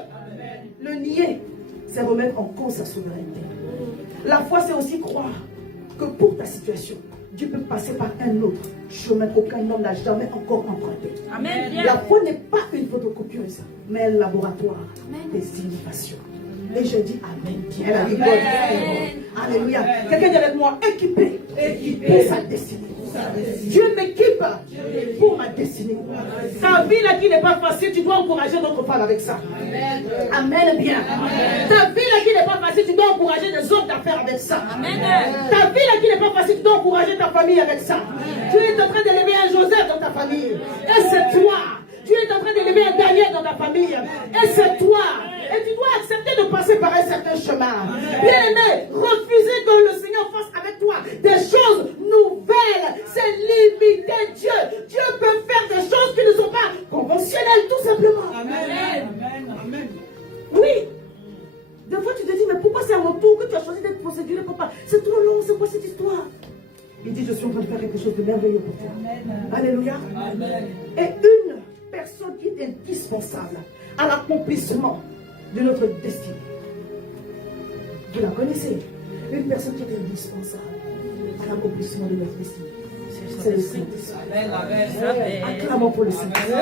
Le nier, c'est remettre en cause sa souveraineté. La foi, c'est aussi croire que pour ta situation, Dieu peut passer par un autre chemin qu'aucun homme n'a jamais encore emprunté. Amen. La foi n'est pas une photocopieuse, mais un laboratoire des innovations. Et je dis Amen. Alléluia. Quelqu'un dit avec moi, équipé pour sa destinée. Dieu m'équipe pour ma destinée. Ta vie là qui n'est pas facile, tu dois encourager d'autres femmes avec ça. Amen bien. Ta vie là qui n'est pas facile, tu dois encourager des hommes d'affaires avec ça. Ta vie là qui n'est pas facile, tu dois encourager ta famille avec ça. Tu es en train d'élever un Joseph dans ta famille. Et c'est toi. Tu es en train d'élever un Daniel dans ta famille. Et c'est toi. Et tu dois accepter de passer par un certain chemin. Bien aimé, refuser que le Seigneur fasse avec toi des choses nouvelles. C'est limiter Dieu. Dieu peut faire des choses qui ne sont pas conventionnelles, tout simplement. Amen. Amen. Oui. Des fois, tu te dis, mais pourquoi c'est à mon tour que tu as choisi d'être procéduré, papa? C'est trop long, c'est quoi cette histoire? Il dit, je suis en train de faire quelque chose de merveilleux pour toi. Alléluia. Amen. Et une personne qui est indispensable à l'accomplissement de notre destinée. Vous la connaissez. Une personne qui est indispensable à l'accomplissement de notre destinée. C'est le Saint-Esprit. Acclamons pour le Saint-Esprit.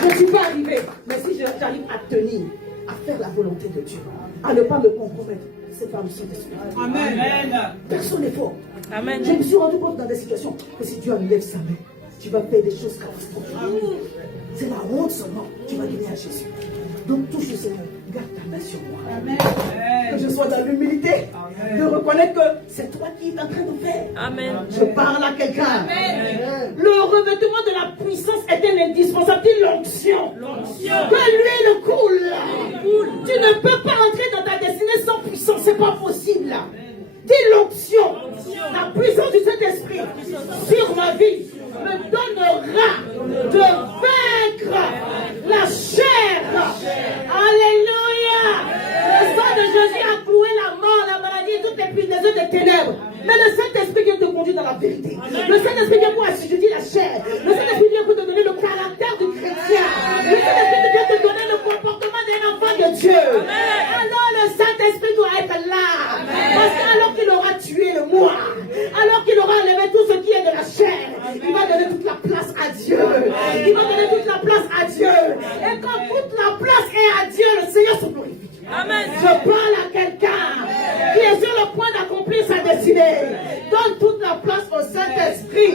Je ne suis pas arrivé, mais si j'arrive à tenir, à faire la volonté de Dieu, à ne pas me compromettre, c'est par le Saint-Esprit. Amen. Personne n'est fort. Amen. Je me suis rendu compte dans des situations que si Dieu enlève sa main, tu vas faire des choses catastrophiques. C'est la honte seulement. Tu vas donner à Jésus. Donc touche le Seigneur. Garde ta main sur moi. Amen. Que je sois dans l'humilité. De reconnaître que c'est toi qui es en train de faire. Amen. Je parle à quelqu'un. Le revêtement de la puissance est un indispensable. Dis l'onction. Que l'huile coule. ténèbres. Mais le Saint-Esprit vient te conduire dans la vérité. Le Saint-Esprit vient pour assujettir la chair. Le Saint-Esprit vient pour te donner le caractère du chrétien. Le Saint-Esprit vient te donner le comportement d'un enfant de Dieu. Alors le Saint-Esprit doit être là. Parce qu'alors qu'il aura tué le moi, alors qu'il aura enlevé tout ce qui est de la chair, il va donner toute la place à Dieu. Il va donner toute la place à Dieu. Et quand toute la place est à Dieu, le Seigneur se glorifie. Amen. Je parle à quelqu'un qui est sur le point d'accomplir sa destinée. Donne toute la place au Saint-Esprit.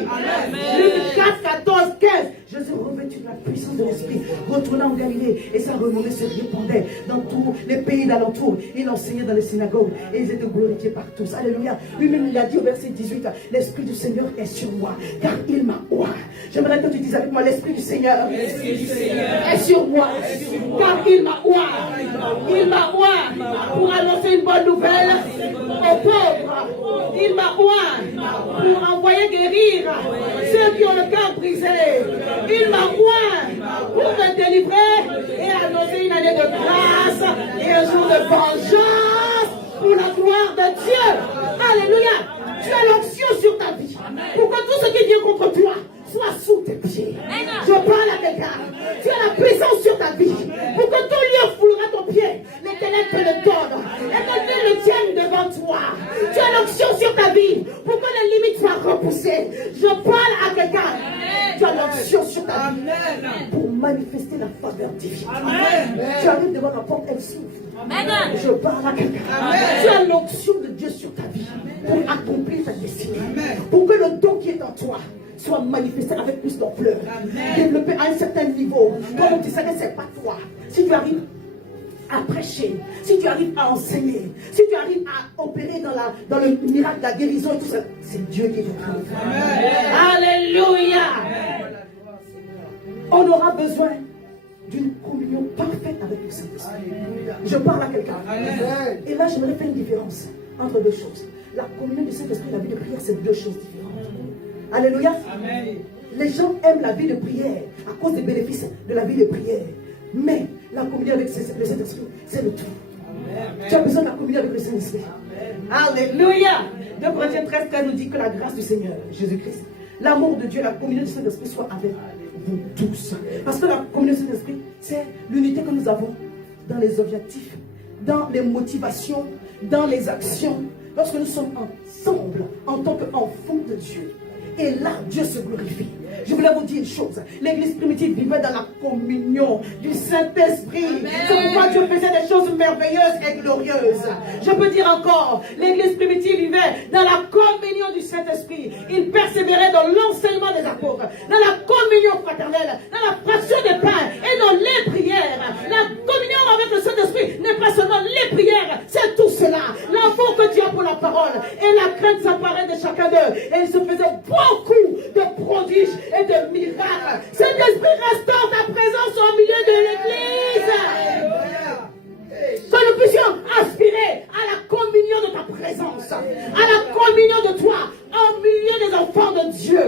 Luc 4, 14, 15. Jésus revêtu de la puissance de l'Esprit, retourna en Galilée, et sa renommée se répandait dans tous les pays d'alentour. Il enseignait dans les synagogues, et ils étaient glorifiés par tous. Alléluia. Lui-même, il a dit au verset 18, l'Esprit du Seigneur est sur moi, car il m'a oint. J'aimerais que tu dises avec moi, l'Esprit du Seigneur est sur moi, car il m'a oint. Il m'a oint pour annoncer une bonne nouvelle aux pauvres. Il m'a oint pour envoyer guérir ceux qui ont le cœur brisé. Il m'a oint pour me délivrer et annoncer une année de grâce et un jour de vengeance pour la gloire de Dieu. Alléluia. Tu as l'onction sur ta vie pour que tout ce qui vient contre toi soit sous tes pieds. Je parle à quelqu'un. Tu as la puissance sur ta vie pour que tout lieu foulera ton pied. L'Éternel te le donne et que Dieu le tienne devant toi. Tu as l'onction sur ta vie pour que les limites soient repoussées. Je parle à quelqu'un. Tu as l'onction sur ta vie pour manifester la faveur divine. Tu arrives devant la porte, elle s'ouvre. Je parle à quelqu'un. Tu as l'onction de Dieu sur ta vie pour accomplir ta destinée. Pour que le don qui est en toi soit manifesté avec plus d'ampleur. Développé à un certain niveau. Comme on dit, ça ne c'est pas toi. Si tu arrives à prêcher, si tu arrives à enseigner, si tu arrives à opérer dans le miracle de la guérison et tout ça, c'est Dieu qui te trouve. Alléluia. On aura besoin d'une communion parfaite avec le Saint-Esprit. Je parle à quelqu'un. Et là, j'aimerais faire une différence entre deux choses. La communion du Saint-Esprit et la vie de prière, c'est deux choses différentes. Alléluia. Amen. Les gens aiment la vie de prière à cause des bénéfices de la vie de prière. Mais la communion avec le Saint-Esprit, c'est le tout. Amen. Tu as besoin de la communion avec le Saint-Esprit. Alléluia. 2 Corinthiens 13 nous dit que la grâce du Seigneur Jésus-Christ, l'amour de Dieu, la communion du Saint-Esprit soit avec vous tous. Parce que la communion du Saint-Esprit, c'est l'unité que nous avons dans les objectifs, dans les motivations, dans les actions. Lorsque nous sommes ensemble en tant qu'enfants de Dieu. Et là, Dieu se glorifie. Je voulais vous dire une chose. L'église primitive vivait dans la communion du Saint-Esprit. C'est pourquoi Dieu faisait des choses merveilleuses et glorieuses. Je peux dire encore, l'église primitive vivait dans la communion du Saint-Esprit. Il persévérait dans l'enseignement des apôtres, dans la communion fraternelle, dans la fraction des pains et dans les prières. La communion avec le Saint-Esprit n'est pas seulement les prières, c'est tout cela. L'amour que tu as pour la parole et la crainte s'apparaît de chacun d'eux. Et il se faisait beaucoup de prodiges et de miracles. Saint-Esprit, restaure ta présence au milieu de l'église. Que nous puissions aspirer à la communion de ta présence, à la communion de toi, au milieu des enfants de Dieu,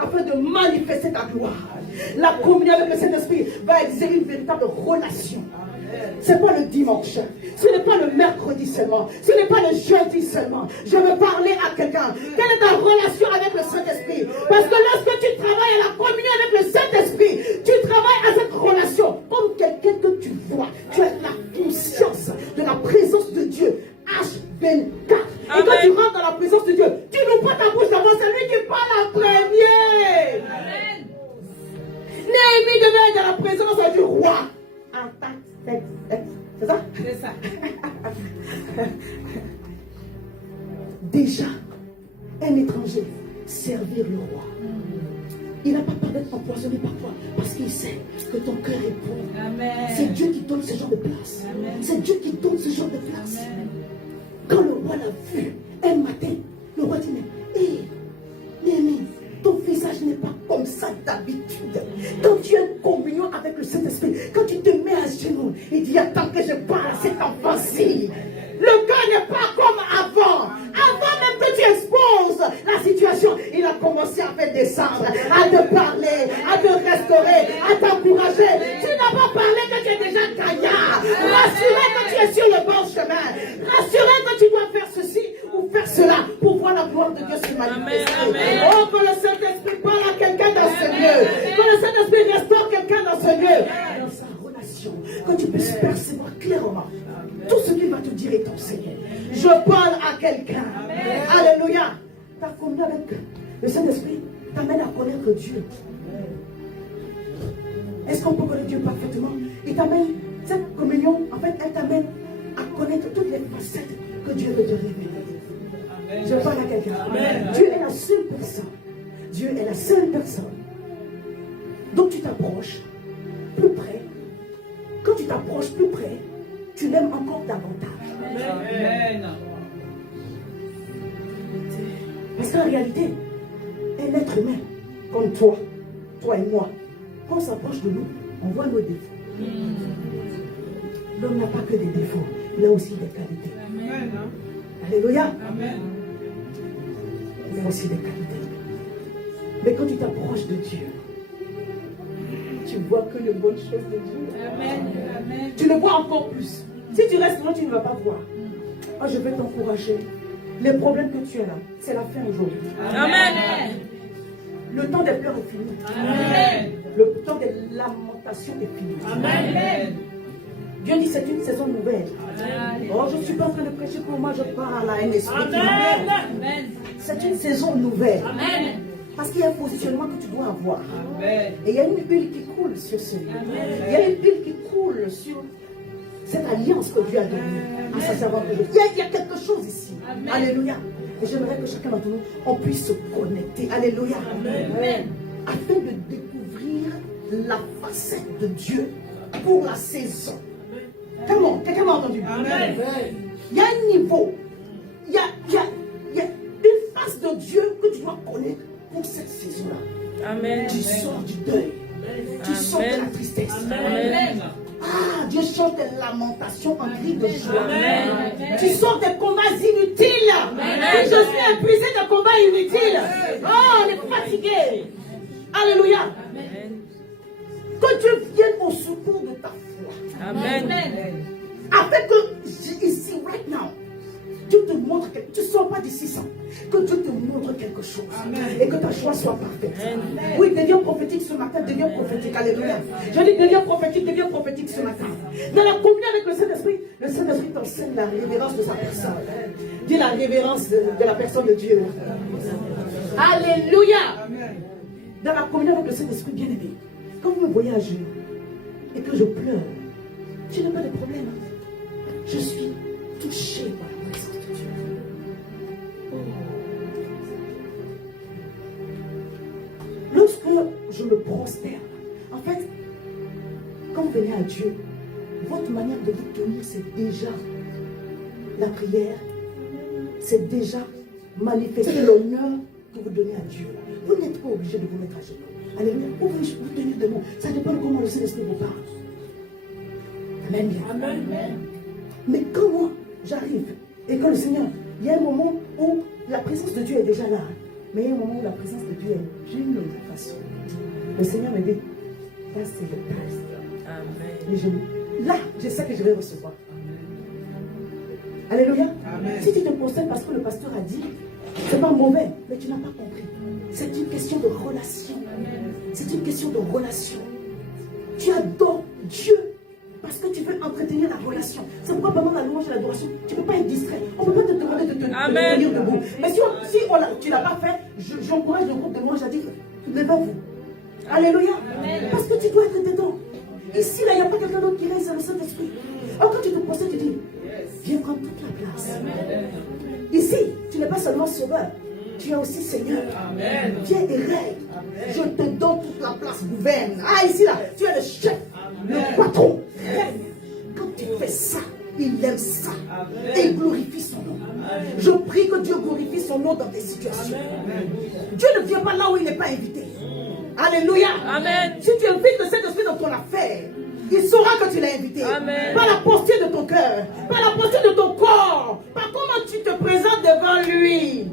afin de manifester ta gloire. La communion avec le Saint-Esprit va exiger une véritable relation. Ce n'est pas le dimanche, ce n'est pas le mercredi seulement, ce n'est pas le jeudi seulement. Je veux parler à quelqu'un. Quelle est ta relation avec le Saint-Esprit? Parce que lorsque tu travailles à la communion avec le Saint-Esprit, tu travailles à cette relation comme quelqu'un que tu vois. Tu as la conscience de la présence de Dieu H24. Et quand tu rentres dans la présence de Dieu, tu n'ouvres pas ta bouche devant celui qui parle en premier. Amen. Néhémie devait être dans la présence du roi. C'est ça? C'est ça. Déjà, un étranger servir le roi. Il n'a pas peur d'être empoisonné par toi parce qu'il sait que ton cœur est bon. C'est Dieu qui donne ce genre de place. C'est Dieu qui donne ce genre de place. Amen. Quand le roi l'a vu un matin, le roi dit, mais hé, Néhémie, ton visage n'est pas comme ça d'habitude. Quand tu as une communion avec le Saint-Esprit, quand tu te mets à genoux, il dit, attends que je parle à cet enfant-ci. Le cœur n'est pas comme avant. Avant même que tu exposes la situation, il a commencé à faire descendre, à te parler, à te restaurer, à t'encourager. Tu n'as pas parlé que tu es déjà gagnant. Rassuré que tu es sur le bon chemin. Rassuré que tu dois faire ceci ou faire faire cela pour voir la gloire de Dieu se manifester. Amen. Oh, que le Saint-Esprit parle à quelqu'un dans ce lieu. Que le Saint-Esprit restaure quelqu'un dans ce lieu. Dans sa relation, que tu puisses percevoir clairement tout ce qu'il va te dire est enseigné. Je parle à quelqu'un. Alléluia. Ta communion avec le Saint-Esprit t'amène à connaître Dieu. Est-ce qu'on peut connaître Dieu parfaitement? Il t'amène, cette communion, en fait, elle t'amène à connaître toutes les facettes que Dieu veut te révéler. Je parle à quelqu'un. Dieu est la seule personne. Dieu est la seule personne. Donc tu t'approches plus près. Quand tu t'approches plus près, tu l'aimes encore davantage. Amen. Parce qu'en réalité, un être humain comme toi et moi, quand on s'approche de nous, on voit nos défauts. L'homme n'a pas que des défauts, il a aussi des qualités. Amen. Alléluia. Amen. Il a aussi des qualités. Mais quand tu t'approches de Dieu, tu vois que les bonnes choses de Dieu. Amen. Tu le vois encore plus. Si tu restes loin, tu ne vas pas voir. Oh, je vais t'encourager. Les problèmes que tu as là, c'est la fin aujourd'hui. Amen. Le temps des pleurs est fini. Amen. Le temps des lamentations est fini. Amen. Dieu dit c'est une saison nouvelle. Oh, je ne suis pas en train de prêcher pour moi, je parle à un esprit qui m'appelle. C'est une saison nouvelle. Amen. Parce qu'il y a un positionnement que tu dois avoir. Amen. Et il y a une huile qui coule sur ce lieu. Il y a une huile qui coule sur cette alliance que Dieu a donnée à sa servante. Il y a quelque chose ici. Alléluia. Et j'aimerais que chacun d'entre nous, on puisse se connecter. Alléluia. Amen. Afin de découvrir la facette de Dieu pour la saison. Comment? Quelqu'un m'a entendu? Amen. Il y a un niveau. Il y a une face de Dieu que tu dois connaître pour cette saison-là. Amen. Tu sors du deuil. Tu sors de la tristesse. Amen. Ah, Dieu change tes lamentations en cris de joie. Amen. Tu sors des combats inutiles. Amen. Je suis épuisé de combats inutiles. Oh, on est fatigué. Alléluia. Amen. Que Dieu vienne au secours de ta foi. Amen. Afin que ici, right now, Dieu te montre quelque chose. Tu ne sors pas d'ici sans. Que Dieu te montre quelque chose. Et que ta joie soit parfaite. Amen. Oui, deviens prophétique ce matin. Deviens prophétique. Alléluia. Je dis deviens prophétique ce matin. Dans la communion avec le Saint-Esprit t'enseigne la révérence de sa personne. Dis la révérence de la personne de Dieu. Alléluia. Dans la communion avec le Saint-Esprit bien-aimé, quand vous me voyez à genoux et que je pleure, je n'ai pas de problème. Je suis touché par la présence de Dieu. Lorsque je me prosterne, en fait, quand vous venez à Dieu, votre manière de vous tenir, c'est déjà la prière, c'est déjà manifester l'honneur que vous donnez à Dieu. Vous n'êtes pas obligé de vous mettre à genoux. Alléluia. Vous pouvez vous tenir debout. Ça dépend de comment le Saint-Esprit vous parle. Amen. Amen. Mais quand moi, j'arrive et que le Seigneur, il y a un moment où la présence de Dieu est déjà là. Mais il y a un moment où la présence de Dieu est d'une autre façon. Le Seigneur me dit, là c'est le test. Amen. Et là, je sais que je vais recevoir. Alléluia. Amen. Si tu te procèdes parce que le pasteur a dit, c'est pas mauvais, mais tu n'as pas compris. C'est une question de relation. C'est une question de relation. Tu adores Dieu parce que tu veux entretenir la relation. C'est pourquoi pendant la louange et l'adoration, tu ne peux pas être distrait. On ne peut pas te demander de te tenir debout. Mais si tu ne l'as pas fait, j'encourage le groupe de louange à dire, levez-vous. Alléluia. Parce que tu dois être dedans. Ici, là, il n'y a pas quelqu'un d'autre qui reste dans le Saint-Esprit. Alors quand tu te procèdes, tu dis, viens prendre toute la place. Ici, tu n'es pas seulement sauveur, tu es aussi Seigneur. Amen. Viens et règne. Je te donne toute la place, gouverne. Ah, ici, là, tu es le chef, le patron. Règne. Quand tu fais ça, il aime ça. Et il glorifie son nom. Je prie que Dieu glorifie son nom dans tes situations. Dieu ne vient pas là où il n'est pas invité. Alléluia. Amen. Si tu invites le Saint-Esprit dans ton affaire, il saura que tu l'as invité. Amen. Par la posture de ton cœur, par la posture de ton corps, par comment tu te présentes devant lui.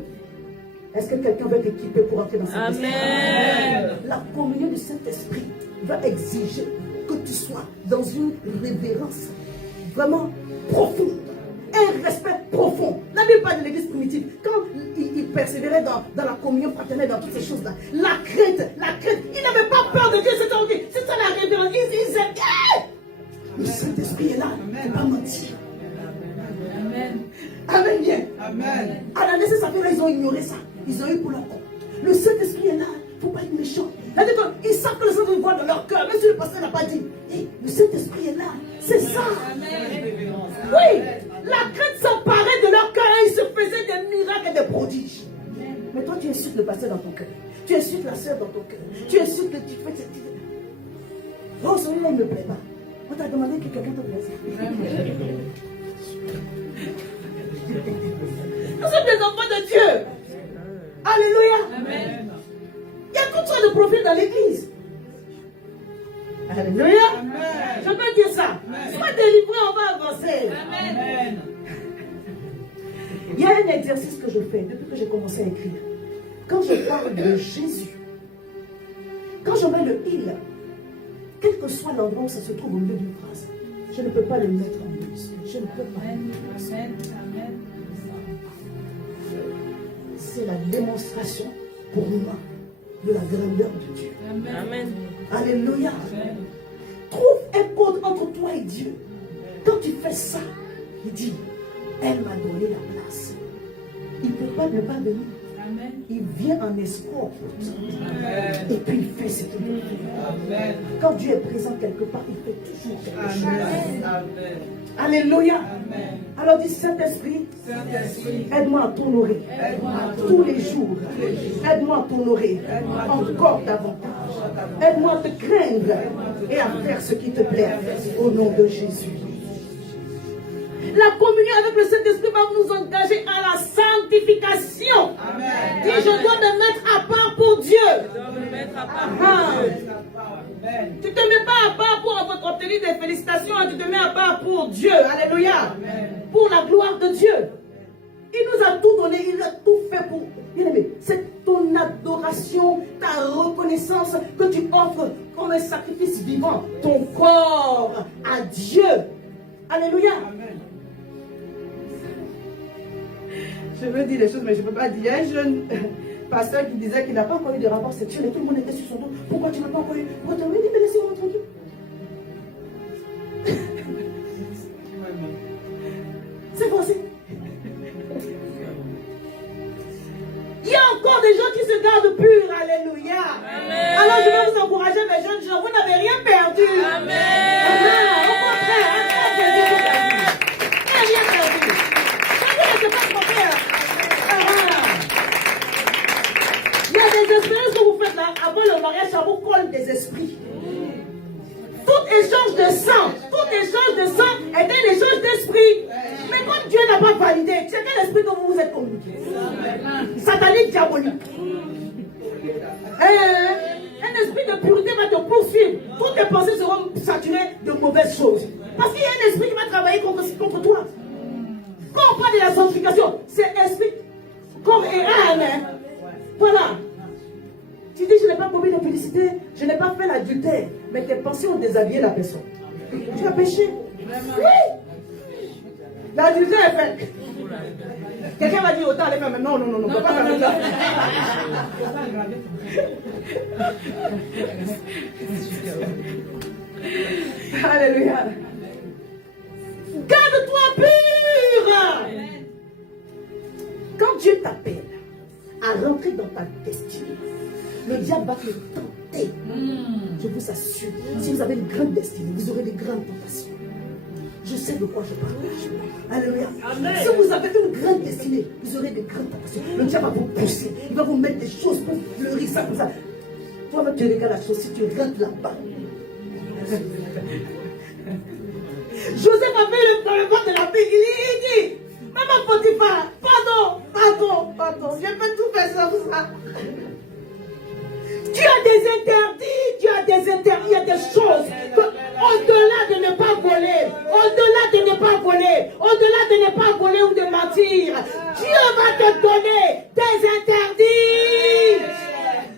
Est-ce que quelqu'un veut t'équiper pour entrer dans cette Amen. La communion du Saint-Esprit va exiger que tu sois dans une révérence vraiment profonde, un respect profond. La Bible parle de l'église primitive, quand il persévérait dans la communion fraternelle, dans toutes ces choses-là, la crainte, il n'avait pas peur de Dieu, c'était en vie. C'est ça la révérence. Il disait, le Saint-Esprit est là, il ne faut pas mentir. Amen. Amen, bien. Amen. À la naissance, ils ont ignoré ça. Ils ont eu pour leur compte. Le Saint-Esprit est là, il ne faut pas être méchant. C'est-à-dire qu'ils savent que le Saint-Esprit voit dans leur cœur, même si le pasteur n'a pas dit. Hey, le Saint-Esprit est là, c'est ça. Oui, la crainte s'emparait de leur cœur et ils se faisaient des miracles et des prodiges. Mais toi, tu insultes le pasteur dans ton cœur. Tu insultes la sœur dans ton cœur. Tu insultes le tu fais cette... Oh, celui-là, il ne me plaît pas. On t'a demandé que quelqu'un te plaise. Nous sommes des enfants de Dieu. Alléluia. Amen. Il y a toutes sortes de profils dans l'église. Alléluia. Amen. Je peux dire ça. Sois délivré, on va avancer. Amen. Il y a un exercice que je fais depuis que j'ai commencé à écrire. Quand je parle de Jésus, quand je mets le il, quel que soit l'endroit où ça se trouve au milieu d'une phrase, je ne peux pas le mettre en minuscule. Je ne peux pas. Amen. Amen. C'est la démonstration pour moi de la grandeur de Dieu. Amen. Alléluia. Amen. Trouve un code entre toi et Dieu. Quand tu fais ça, il dit, elle m'a donné la place. Il ne peut pas ne pas venir. Amen. Il vient en escorte. Et puis il fait ce qu'il veut faire. Amen. Quand Dieu est présent quelque part, il fait toujours quelque chose. Amen. Amen. Alléluia. Amen. Alors dis Saint-Esprit, Saint-Esprit, aide-moi à t'honorer aide-moi à tous les jours. Aide-moi à t'honorer encore davantage. Aide-moi à te craindre et à faire ce qui te plaît au nom de Jésus. La communion avec le Saint-Esprit va nous engager à la sanctification. Amen. Dis, je dois me mettre à part pour Dieu. Je dois me mettre à part. Ah. Amen. Tu ne te mets pas à part pour obtenir des félicitations, tu te mets à part pour Dieu. Alléluia. Pour la gloire de Dieu. Il nous a tout donné, il a tout fait pour. Bien-aimé, c'est ton adoration, ta reconnaissance que tu offres comme un sacrifice vivant, ton corps à Dieu. Alléluia. Amen. Je veux dire des choses, mais je ne peux pas dire. Il y a un jeune pasteur qui disait qu'il n'a pas encore eu de rapport sexuel et tout le monde était sur son dos. Pourquoi tu n'as pas encore eu? Pourquoi tu as dit, mais laissez-moi tranquille. C'est forcé. Il y a encore des gens qui se gardent purs. Alléluia. Amen. Alors je vais vous encourager, mes jeunes gens. Vous n'avez rien perdu. Amen. Au contraire, rien perdu. Vous n'êtes pas trompé. Il y a des expériences que vous faites là. Avant le mariage, ça vous colle des esprits. Tout échange de sang est un échange d'esprit. Mais comme Dieu n'a pas validé, c'est quel esprit que vous vous êtes communiqué? Satanique, diabolique. Un esprit de pureté va te poursuivre. Toutes tes pensées seront saturées de mauvaises choses. Parce qu'il y a un esprit qui va travailler contre toi. Quand on parle de la sanctification, c'est esprit corps et âme. Voilà. Tu dis, je n'ai pas commis d'infélicité, je n'ai pas fait l'adultère, mais tes pensées ont déshabillé la personne. Tu as péché. Oui. L'adultère est fait. Quelqu'un va dire autant aller faire, mais non, on ne peut pas faire ça. Alléluia. Garde-toi pur. Quand Dieu t'appelle à rentrer dans ta destinée, le diable va te tenter. Je vous assure, si vous avez une grande destinée, vous aurez des grandes tentations. Je sais de quoi je parle. Alléluia. Si vous avez une grande destinée, vous aurez des grandes tentations. Le diable va vous pousser. Il va vous mettre des choses pour fleurir ça comme ça. Toi-même, tu regardes la chose si tu rentres là-bas. Joseph a fait dans le ventre de la fille. Il dit, maman Potiphar, pardon. Je peux tout faire sans ça. Tu as des interdits, il y a des choses que, au-delà de ne pas voler, ou de mentir, Dieu va te donner des interdits.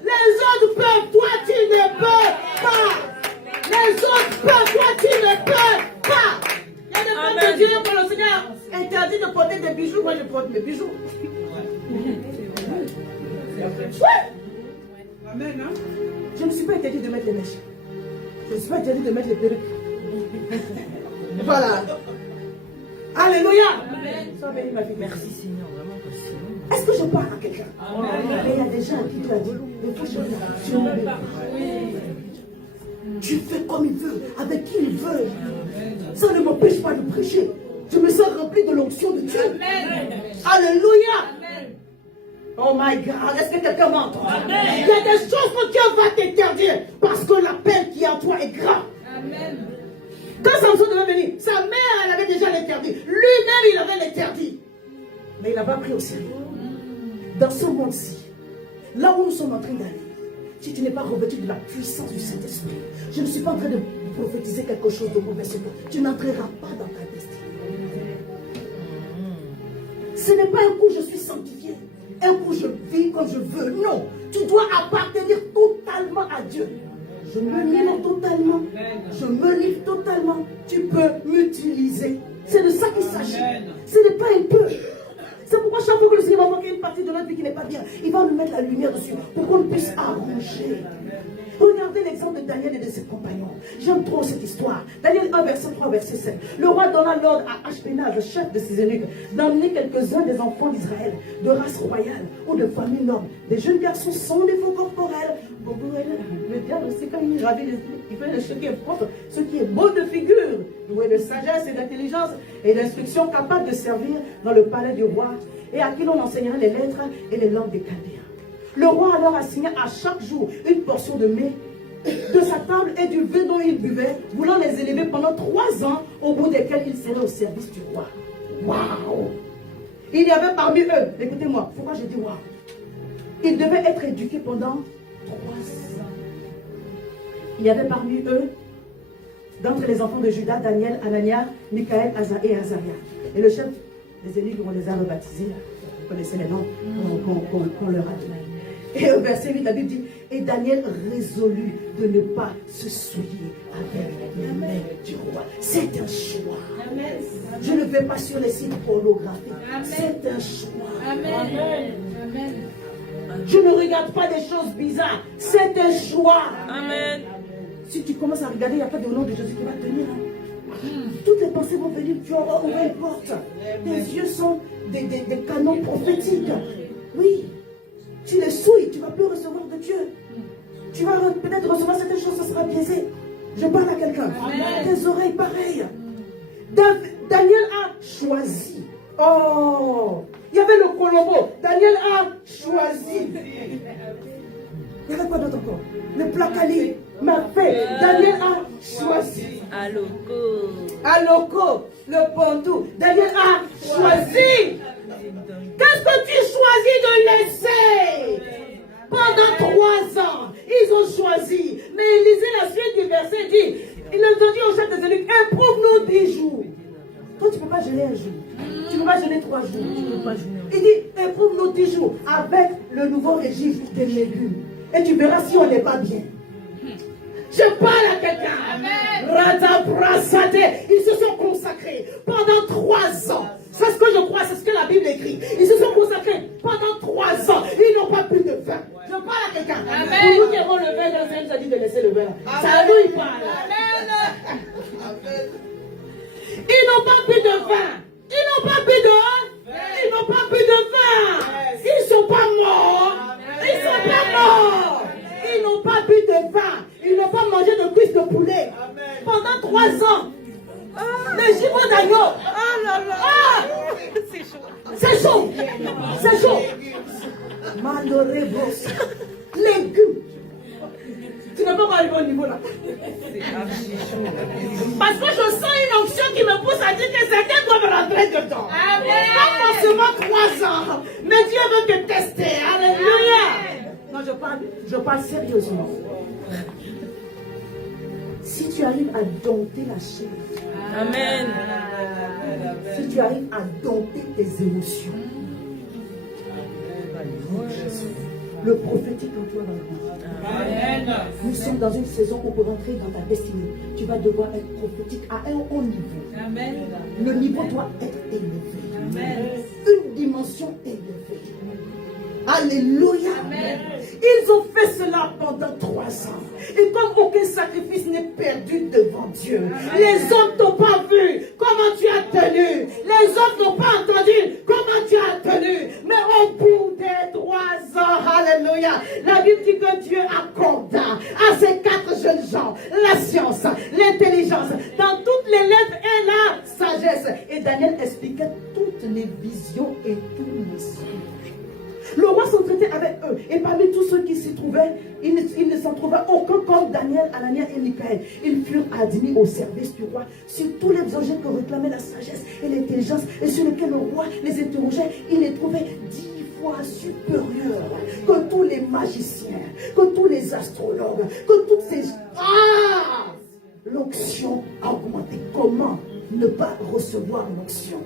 Les autres peuvent, toi tu ne peux pas. Les autres peuvent, toi tu ne peux pas. Il y a des femmes de Dieu que le Seigneur interdit de porter des bijoux, moi je porte mes bijoux. Amen. Hein? Je ne suis pas interdit de mettre les mèches. Je ne suis pas interdit de mettre les perruques. Voilà. Alléluia. Sois bénie, ma fille. Merci Seigneur, vraiment possible. Est-ce que je parle à quelqu'un? Mais il y a des gens à qui tu as dit, il faut changer. Tu ne veux pas. Tu fais comme il veut, avec qui il veut. Ça ne m'empêche pas de prêcher. Je me sens rempli de l'onction de Dieu. Alléluia. Oh my God, est-ce que quelqu'un m'entend? Il y a des choses que Dieu va t'interdire parce que l'appel qui est en toi est grand. Amen. Quand Samson devait venir, sa mère, elle avait déjà l'interdit. Lui-même, il avait l'interdit. Mais il n'a pas pris au sérieux. Dans ce monde-ci, là où nous sommes en train d'aller, si tu n'es pas revêtu de la puissance du Saint-Esprit, je ne suis pas en train de prophétiser quelque chose de mauvais sur toi. Tu n'entreras pas dans ta destinée. Ce n'est pas un coup je suis sanctifié, un coup je vis comme je veux. Non, tu dois appartenir totalement à Dieu. Je me livre totalement. Je me livre totalement. Tu peux m'utiliser. C'est de ça qu'il s'agit. Ce n'est pas un peu. C'est pourquoi chaque fois que le Seigneur va manquer une partie de notre vie qui n'est pas bien, il va nous mettre la lumière dessus pour qu'on puisse arranger. Regardez l'exemple de Daniel et de ses compagnons. J'aime trop cette histoire. Daniel 1, verset 3, verset 7. Le roi donna l'ordre à Ashpenaz, le chef de ses eunuques, d'emmener quelques-uns des enfants d'Israël, de race royale ou de famille noble, des jeunes garçons sans défaut corporel. Le diable aussi, quand il ravit les eunuques, il fait ce qui est propre, ce qui est beau de figure, doué de sagesse et d'intelligence et d'instruction, capable de servir dans le palais du roi, et à qui l'on enseignera les lettres et les langues des Chaldéens. Le roi alors assigna à chaque jour une portion de mets de sa table et du vin dont il buvait, voulant les élever pendant 3 ans, au bout desquels ils seraient au service du roi. Waouh! Il y avait parmi eux, écoutez-moi, pourquoi je dis waouh? Ils devaient être éduqués pendant 3 ans. Il y avait parmi eux, d'entre les enfants de Juda, Daniel, Anania, Michaël, et Azaria. Et le chef des eunuques, on les a rebaptisés. Vous connaissez les noms qu'on leur a donnés. Et au verset 8, la Bible dit, et Daniel résolut de ne pas se souiller avec les mains du roi. C'est un choix. Amen. Je ne vais pas sur les sites pornographiques. C'est un choix. Amen. Amen. Je ne regarde pas des choses bizarres. C'est un choix. Amen. Si tu commences à regarder, il n'y a pas de nom de Jésus qui va tenir. Toutes les pensées vont venir, tu auras ouvert une porte. Tes yeux sont des canons prophétiques. Oui. Tu les souilles, tu ne vas plus recevoir de Dieu. Tu vas peut-être recevoir certaines choses, ça sera biaisé. Je parle à quelqu'un. Tes oreilles, pareil. Daniel a choisi. Oh, il y avait le Colombo. Daniel a choisi. Il y avait quoi d'autre encore? Le placali m'a fait. Daniel a choisi. Aloko, le Pondou. Daniel a choisi. Qu'est-ce que tu choisis de laisser? Pendant 3 ans, ils ont choisi. Mais lisez la suite du verset, dit, ils ont dit au chef des eunuques, éprouve-nous 10 jours. Toi, tu ne peux pas jeûner un jour. Tu ne peux pas jeûner 3 jours. Tu peux pas jeûner. Il dit, éprouve-nous 10 jours avec le nouveau régime des légumes. Et tu verras si on n'est pas bien. Je parle à quelqu'un. Ils se sont consacrés pendant 3 ans. C'est ce que je crois, c'est ce que la Bible écrit. Ils se sont consacrés pendant 3 ans. Ils n'ont pas plus de vin. Je parle à quelqu'un. Pour nous qui avons le vin, le Seigneur nous a dit de laisser le vin. C'est à nous, il parle. Ils n'ont pas plus de vin. Ils n'ont pas plus de Ils n'ont pas plus de vin. Ils ne sont pas morts. Ils ne sont pas morts. Ils n'ont pas bu de vin. Ils n'ont pas mangé de cuisses de poulet. Pendant 3 ans. Les gigots d'agneau. C'est chaud. C'est chaud. Malorébos. Légumes. Tu n'es pas arrivé au niveau là. Parce que je sens une onction qui me pousse à dire que certains doivent rentrer dedans. Pas forcément 3 ans. Mais Dieu veut te tester. Alléluia. Non, je parle sérieusement. Si tu arrives à dompter la chair, Amen. si tu arrives à dompter tes émotions, Le prophétique en toi va grandir. Nous sommes dans une saison où pour entrer dans ta destinée, tu vas devoir être prophétique à un haut niveau. Le niveau doit être élevé. Une dimension élevée. Alléluia. Ils ont fait cela pendant 3 ans. Et comme aucun sacrifice n'est perdu devant Dieu, les hommes n'ont pas vu comment tu as tenu. Les hommes n'ont pas entendu comment tu as tenu. Mais au bout des 3 ans, alléluia, la Bible dit que Dieu accorda à ces 4 jeunes gens la science, l'intelligence, dans toutes les lettres et la sagesse. Et Daniel expliquait toutes les visions et tous les songes. Le roi s'entretenait avec eux. Et parmi tous ceux qui s'y trouvaient, il ne s'en trouvait aucun comme Daniel, Anania et Michaël. Ils furent admis au service du roi sur tous les objets que réclamait la sagesse et l'intelligence et sur lesquels le roi les interrogeait. Il les trouvait 10 fois supérieurs que tous les magiciens, que tous les astrologues, que toutes ces... L'onction a augmenté. Comment ne pas recevoir l'onction?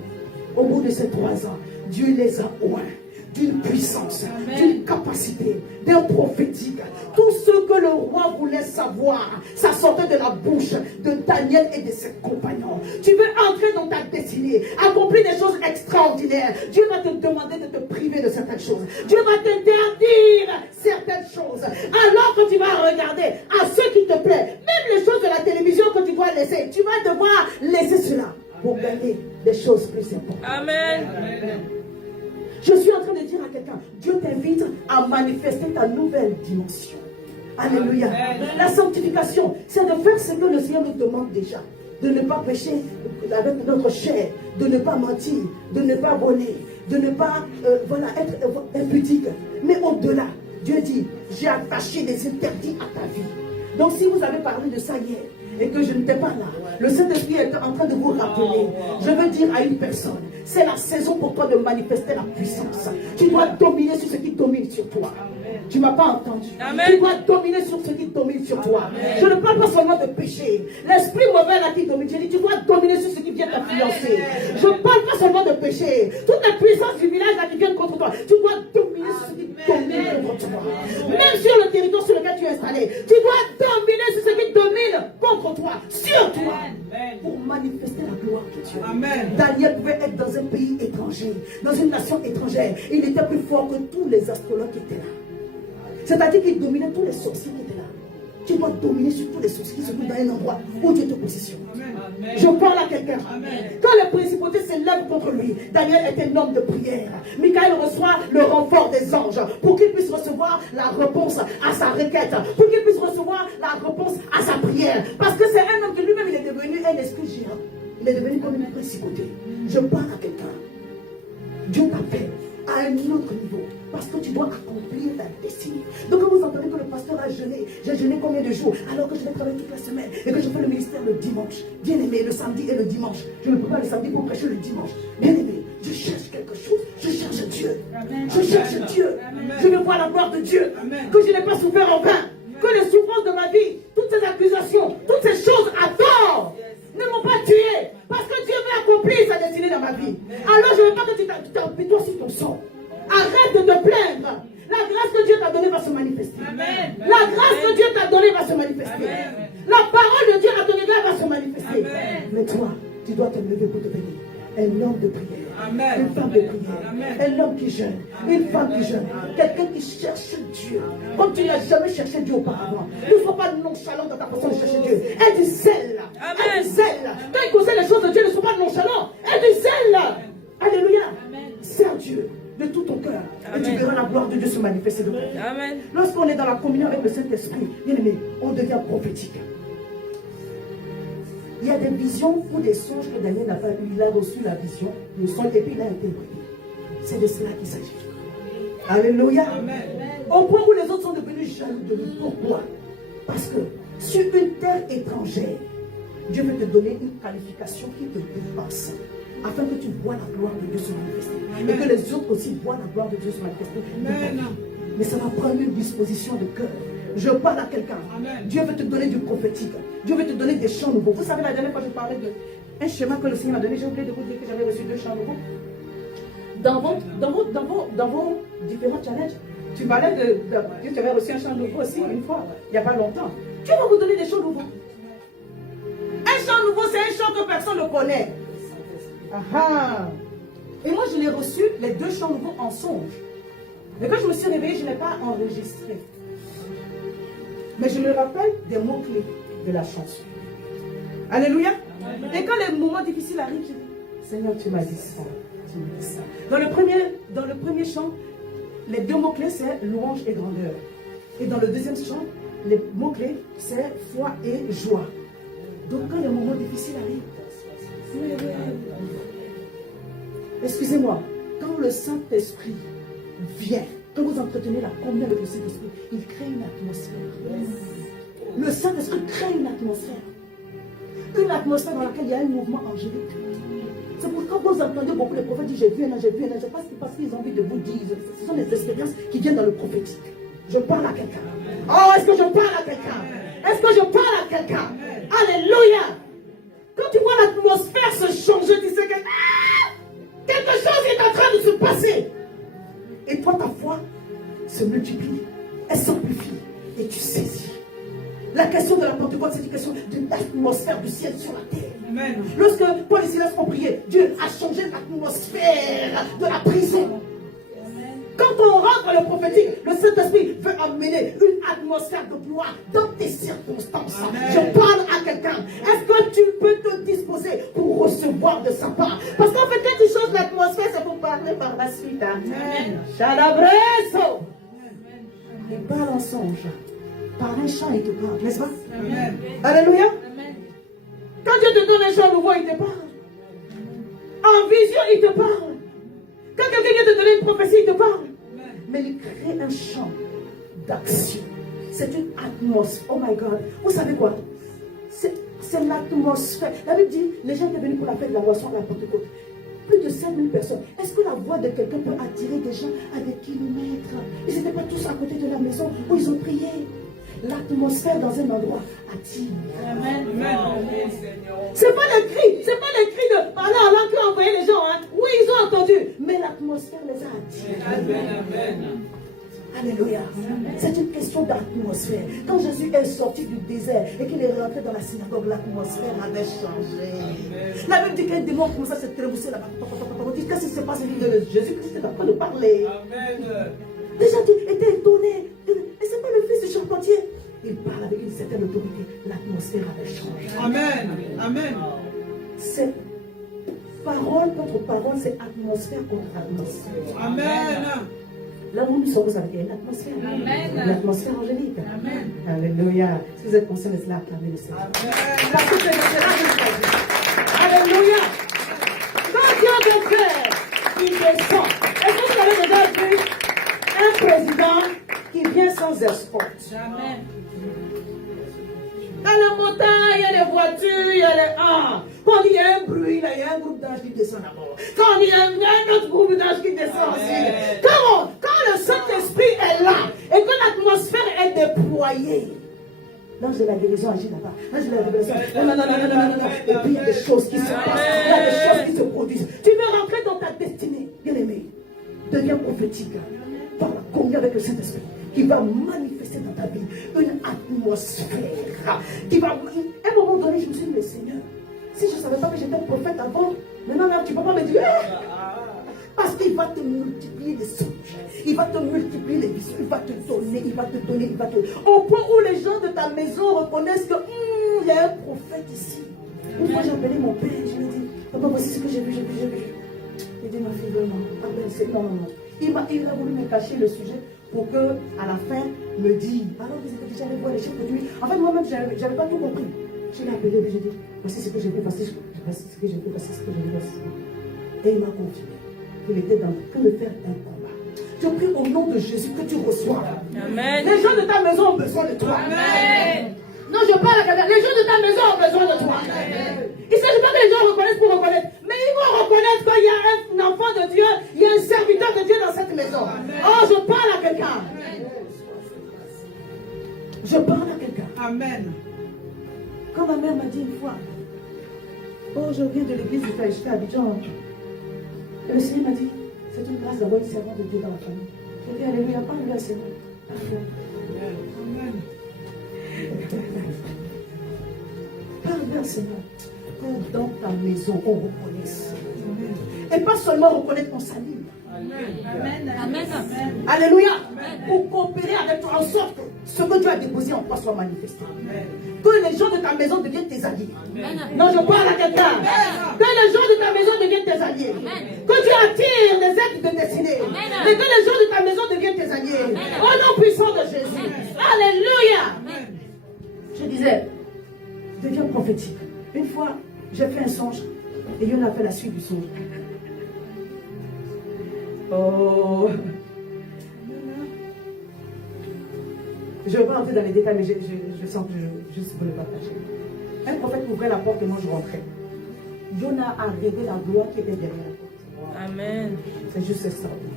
Au bout de ces 3 ans, Dieu les a oints d'une puissance, d'une capacité, d'un prophétique. Tout ce que le roi voulait savoir, ça sortait de la bouche de Daniel et de ses compagnons. Tu veux entrer dans ta destinée, accomplir des choses extraordinaires. Dieu va te demander de te priver de certaines choses. Dieu va t'interdire certaines choses. Alors que tu vas regarder à ce qui te plaît, même les choses de la télévision que tu dois laisser, tu vas devoir laisser cela pour gagner des choses plus importantes. Amen. Je suis en train de dire à quelqu'un, Dieu t'invite à manifester ta nouvelle dimension. Alléluia. La sanctification, c'est de faire ce que le Seigneur nous demande déjà. De ne pas pécher avec notre chair, de ne pas mentir, de ne pas voler, de ne pas être impudique. Mais au-delà, Dieu dit, j'ai attaché des interdits à ta vie. Donc si vous avez parlé de ça hier, et que je n'étais pas là, le Saint-Esprit est en train de vous rappeler. Je veux dire à une personne, c'est la saison pour toi de manifester la puissance. Tu dois dominer sur ce qui domine sur toi. Tu ne m'as pas entendu. Amen. Tu dois dominer sur ce qui domine sur toi. Amen. Je ne parle pas seulement de péché. L'esprit mauvais là qui domine, je dis tu dois dominer sur ce qui vient t'influencer. Je ne parle pas seulement de péché. Toutes les puissances du village là qui viennent contre toi, tu dois dominer sur ce qui domine contre toi. Même sur le territoire sur lequel tu es installé, tu dois dominer sur ce qui domine contre toi, sur toi, pour manifester la gloire de Dieu. Amen. Daniel pouvait être dans un pays étranger, dans une nation étrangère. Il était plus fort que tous les astrologues qui étaient là. C'est-à-dire qu'il dominait tous les sorciers qui étaient là. Tu dois dominer sur tous les sorciers qui se trouvent dans un endroit où Dieu te positionne. Amen. Je parle à quelqu'un. Quand les principautés s'élèvent contre lui, Daniel est un homme de prière. Michaël reçoit le renfort des anges pour qu'il puisse recevoir la réponse à sa requête, pour qu'il puisse recevoir la réponse à sa prière. Parce que c'est un homme qui lui-même il est devenu un esprit géant. Il est devenu comme une principauté. Je parle à quelqu'un. Dieu t'appelle à un autre niveau. Parce que tu dois accomplir ta destinée. Donc quand vous entendez que le pasteur a jeûné, j'ai jeûné combien de jours alors que je vais travailler toute la semaine et que je fais le ministère le dimanche. Bien aimé, le samedi et le dimanche. Je ne peux pas le samedi pour prêcher le dimanche. Bien aimé, je cherche quelque chose. Je cherche Dieu. Amen. Je cherche Dieu. Amen. Je veux voir la gloire de Dieu. Amen. Que je n'ai pas souffert en vain. Que les souffrances de ma vie, toutes ces accusations, toutes ces choses à tort ne m'ont pas tué. Parce que Dieu veut accomplir sa destinée dans ma vie. Alors je ne veux pas que tu t'appuies sur ton sort. Arrête de te plaindre. La grâce que Dieu t'a donnée va se manifester. Amen. La grâce que Dieu t'a donnée va se manifester. Amen. La parole de Dieu à ton égard va se manifester. Amen. Mais toi, tu dois te lever pour te bénir. Un homme de prière. Amen. Une femme de prière. Amen. Un homme qui jeûne. Une femme qui jeûne. Quelqu'un qui cherche Dieu. Comme tu n'as jamais cherché Dieu auparavant. Ne sois pas nonchalant dans ta façon de chercher Dieu. Aie du zèle. Aie du zèle. Quand il concerne les choses de Dieu, ne sois pas nonchalant. Aie du zèle. Alléluia. Sers Dieu de tout ton cœur. Et tu verras la gloire de Dieu se manifester de toi. Amen. Lorsqu'on est dans la communion avec le Saint-Esprit, bien aimé, on devient prophétique. Il y a des visions ou des songes que Daniel n'a pas eu. Il a reçu la vision, le songe, et puis il a interprété. C'est de cela qu'il s'agit. Alléluia. Amen. Au point où les autres sont devenus jaloux de lui. Pourquoi? Parce que sur une terre étrangère, Dieu veut te donner une qualification qui te dépasse, afin que tu vois la gloire de Dieu se manifester. Amen. Et que les autres aussi voient la gloire de Dieu se manifester. Mais ça va prendre une disposition de cœur. Je parle à quelqu'un. Dieu veut te donner du prophétique. Dieu veut te donner des chants nouveaux. Vous savez, la dernière fois, je parlais d'un schéma que le Seigneur m'a donné. J'ai oublié de vous dire que j'avais reçu 2 chants nouveaux. Dans vos différents challenges, Tu parlais de tu avais reçu un chant nouveau aussi une fois, il n'y a pas longtemps. Dieu va vous donner des chants nouveaux. Un chant nouveau, c'est un chant que personne ne connaît. Ah. Et moi, je l'ai reçu, les 2 chants nouveaux en songe. Mais quand je me suis réveillée, je n'ai pas enregistré. Mais je me rappelle des mots-clés de la chanson. Alléluia. Et quand les moments difficiles arrivent, je dis, Seigneur, tu m'as dit ça. Tu m'as dit ça. Dans le premier chant, les 2 mots-clés, c'est louange et grandeur. Et dans le deuxième chant, les mots-clés, c'est foi et joie. Donc quand les moments difficiles arrivent, excusez-moi, quand le Saint-Esprit vient, quand vous entretenez la communion avec le Saint-Esprit, il crée une atmosphère. Le Saint-Esprit crée une atmosphère. Une atmosphère dans laquelle il y a un mouvement angélique. C'est pourquoi vous entendez beaucoup les prophètes dire j'ai vu un ange, j'ai vu un ange. Parce qu'ils ont envie de vous dire. Ce sont des expériences qui viennent dans le prophétique. Je parle à quelqu'un. Oh, est-ce que je parle à quelqu'un? Est-ce que je parle à quelqu'un? Alléluia. Quand tu vois l'atmosphère se changer, tu sais que quelque chose est en train de se passer. Et toi, ta foi se multiplie, elle s'amplifie et tu saisis. La question de la Pentecôte, c'est une question d'une atmosphère du ciel sur la terre. Amen. Lorsque Paul et Silas ont prié, Dieu a changé l'atmosphère de la prison. Amen. Quand on rentre dans le prophétique, le Saint-Esprit veut amener une atmosphère de gloire dans tes circonstances. Amen. Je parle à quelqu'un. Est-ce que tu peux te disposer pour recevoir de sa part? Parce qu'en fait, quand tu changes l'atmosphère, c'est pour parler par la suite. Amen. Chadabreso. Il parle en songe. Par un chant, il te parle, n'est-ce pas? Amen. Alléluia. Amen. Quand Dieu te donne un chant nouveau, il te parle. En vision, il te parle. Quand quelqu'un vient te donner une prophétie, il te parle. Amen. Mais il crée un chant d'action. C'est une atmosphère. Oh my God. Vous savez quoi? C'est l'atmosphère. La Bible dit, les gens étaient venus pour la fête de la boisson à la Pentecôte. Plus de 5000 personnes. Est-ce que la voix de quelqu'un peut attirer des gens à des kilomètres? Ils n'étaient pas tous à côté de la maison où ils ont prié. L'atmosphère dans un endroit attire. Amen. C'est pas le cri, de parler en langue qui a envoyé les gens. Hein. Oui, ils ont entendu, mais l'atmosphère les a attirés. Amen. Alléluia. C'est une question d'atmosphère. Quand Jésus est sorti du désert et qu'il est rentré dans la synagogue, l'atmosphère avait changé. La Bible dit qu'un démon commence à se trémousser là-bas. Qu'est-ce qui se passe? Jésus-Christ est en train de parler. Amen. Les gens étaient étonnés. Et c'est pas le fils du charpentier. Il parle avec une certaine autorité. L'atmosphère avait changé. Amen. Amen. C'est parole contre parole, c'est atmosphère contre atmosphère. Amen. Là où nous sommes avec une atmosphère. Amen. Une atmosphère angélique. Amen. Alléluia. Si vous êtes conscient de cela, acclamez le Seigneur. Parce que c'est cela que je dis. Alléluia. Quand Dieu veut faire, il descend. Est-ce que vous avez déjà vu un président qui vient sans escorte? Jamais. Dans la montagne, il y a des voitures, il y a les... Quand il y a un bruit, là, il y a un groupe d'anges qui descend d'abord. Quand il y a un autre groupe d'anges qui descend aussi. Quand le Saint-Esprit est là et que l'atmosphère est déployée, l'ange de la guérison agit là-bas. L'ange de la révélation. Non. Et puis il y a des choses qui se passent. Il y a des choses qui se produisent. Tu veux rentrer dans ta destinée, bien-aimé. Deviens prophétique. Par la communion avec le Saint-Esprit. Qui va manifester dans ta vie une atmosphère. Qui va... À un moment donné, je me suis dit, mais Seigneur, si je ne savais pas que j'étais prophète avant, maintenant tu ne peux pas me dire. Parce qu'il va te multiplier les songes. Il va te multiplier les visions. Il va te donner, il va te donner, il va te donner. Au point où les gens de ta maison reconnaissent que il y a un prophète ici. Une fois j'ai appelé mon père, je lui ai dit, papa, voici ce que j'ai vu. Il dit, ma fille, non. Il a voulu me cacher le sujet pour que, à la fin, me dise, alors vous êtes déjà allé voir les chefs de lui. En fait, moi-même, je n'avais pas tout compris. Je l'ai appelé et j'ai dit, voici ce que j'ai vu, voici ce que j'ai vu, voici ce que j'ai vu. Et il m'a confirmé qu'il était dans le faire un combat. Je prie au nom de Jésus que tu reçois. Amen. Les gens de ta maison ont besoin de toi. Amen. Non, je parle à quelqu'un. Les gens de ta maison ont besoin de toi. Amen. Il ne s'agit pas que les gens reconnaissent pour reconnaître. Mais ils vont reconnaître qu'il y a un enfant de Dieu, il y a un serviteur de Dieu dans cette maison. Amen. Oh, je parle à quelqu'un. Je parle à quelqu'un. Amen. Quand ma mère m'a dit une fois, oh, je viens de l'église de Taïchka à Abidjan. Et le Seigneur m'a dit, c'est une grâce d'avoir une servante de Dieu dans la famille. Je dis alléluia, parle-lui à Seigneur. Parle-lui à Seigneur. Que dans ta maison, on reconnaisse. Et pas seulement reconnaître ton salut. Amen. Amen. Alléluia. Pour coopérer avec toi en sorte que ce que Dieu a déposé en toi soit manifesté. Que les gens de ta maison deviennent tes alliés. Non, je parle à quelqu'un. Que les gens de ta maison deviennent tes alliés. Que tu attires les êtres de destinée. Et que les gens de ta maison deviennent tes alliés. Au nom puissant de Jésus. Alléluia. Je disais, deviens prophétique. Une fois, j'ai fait un songe et Yon a fait la suite du songe. Oh. Je ne vais pas entrer dans les détails, mais je sens que je veux le partager. Un prophète ouvrait la porte et moi je rentrais. Jonah a révélé la gloire qui était derrière la porte. Amen. C'est juste extraordinaire.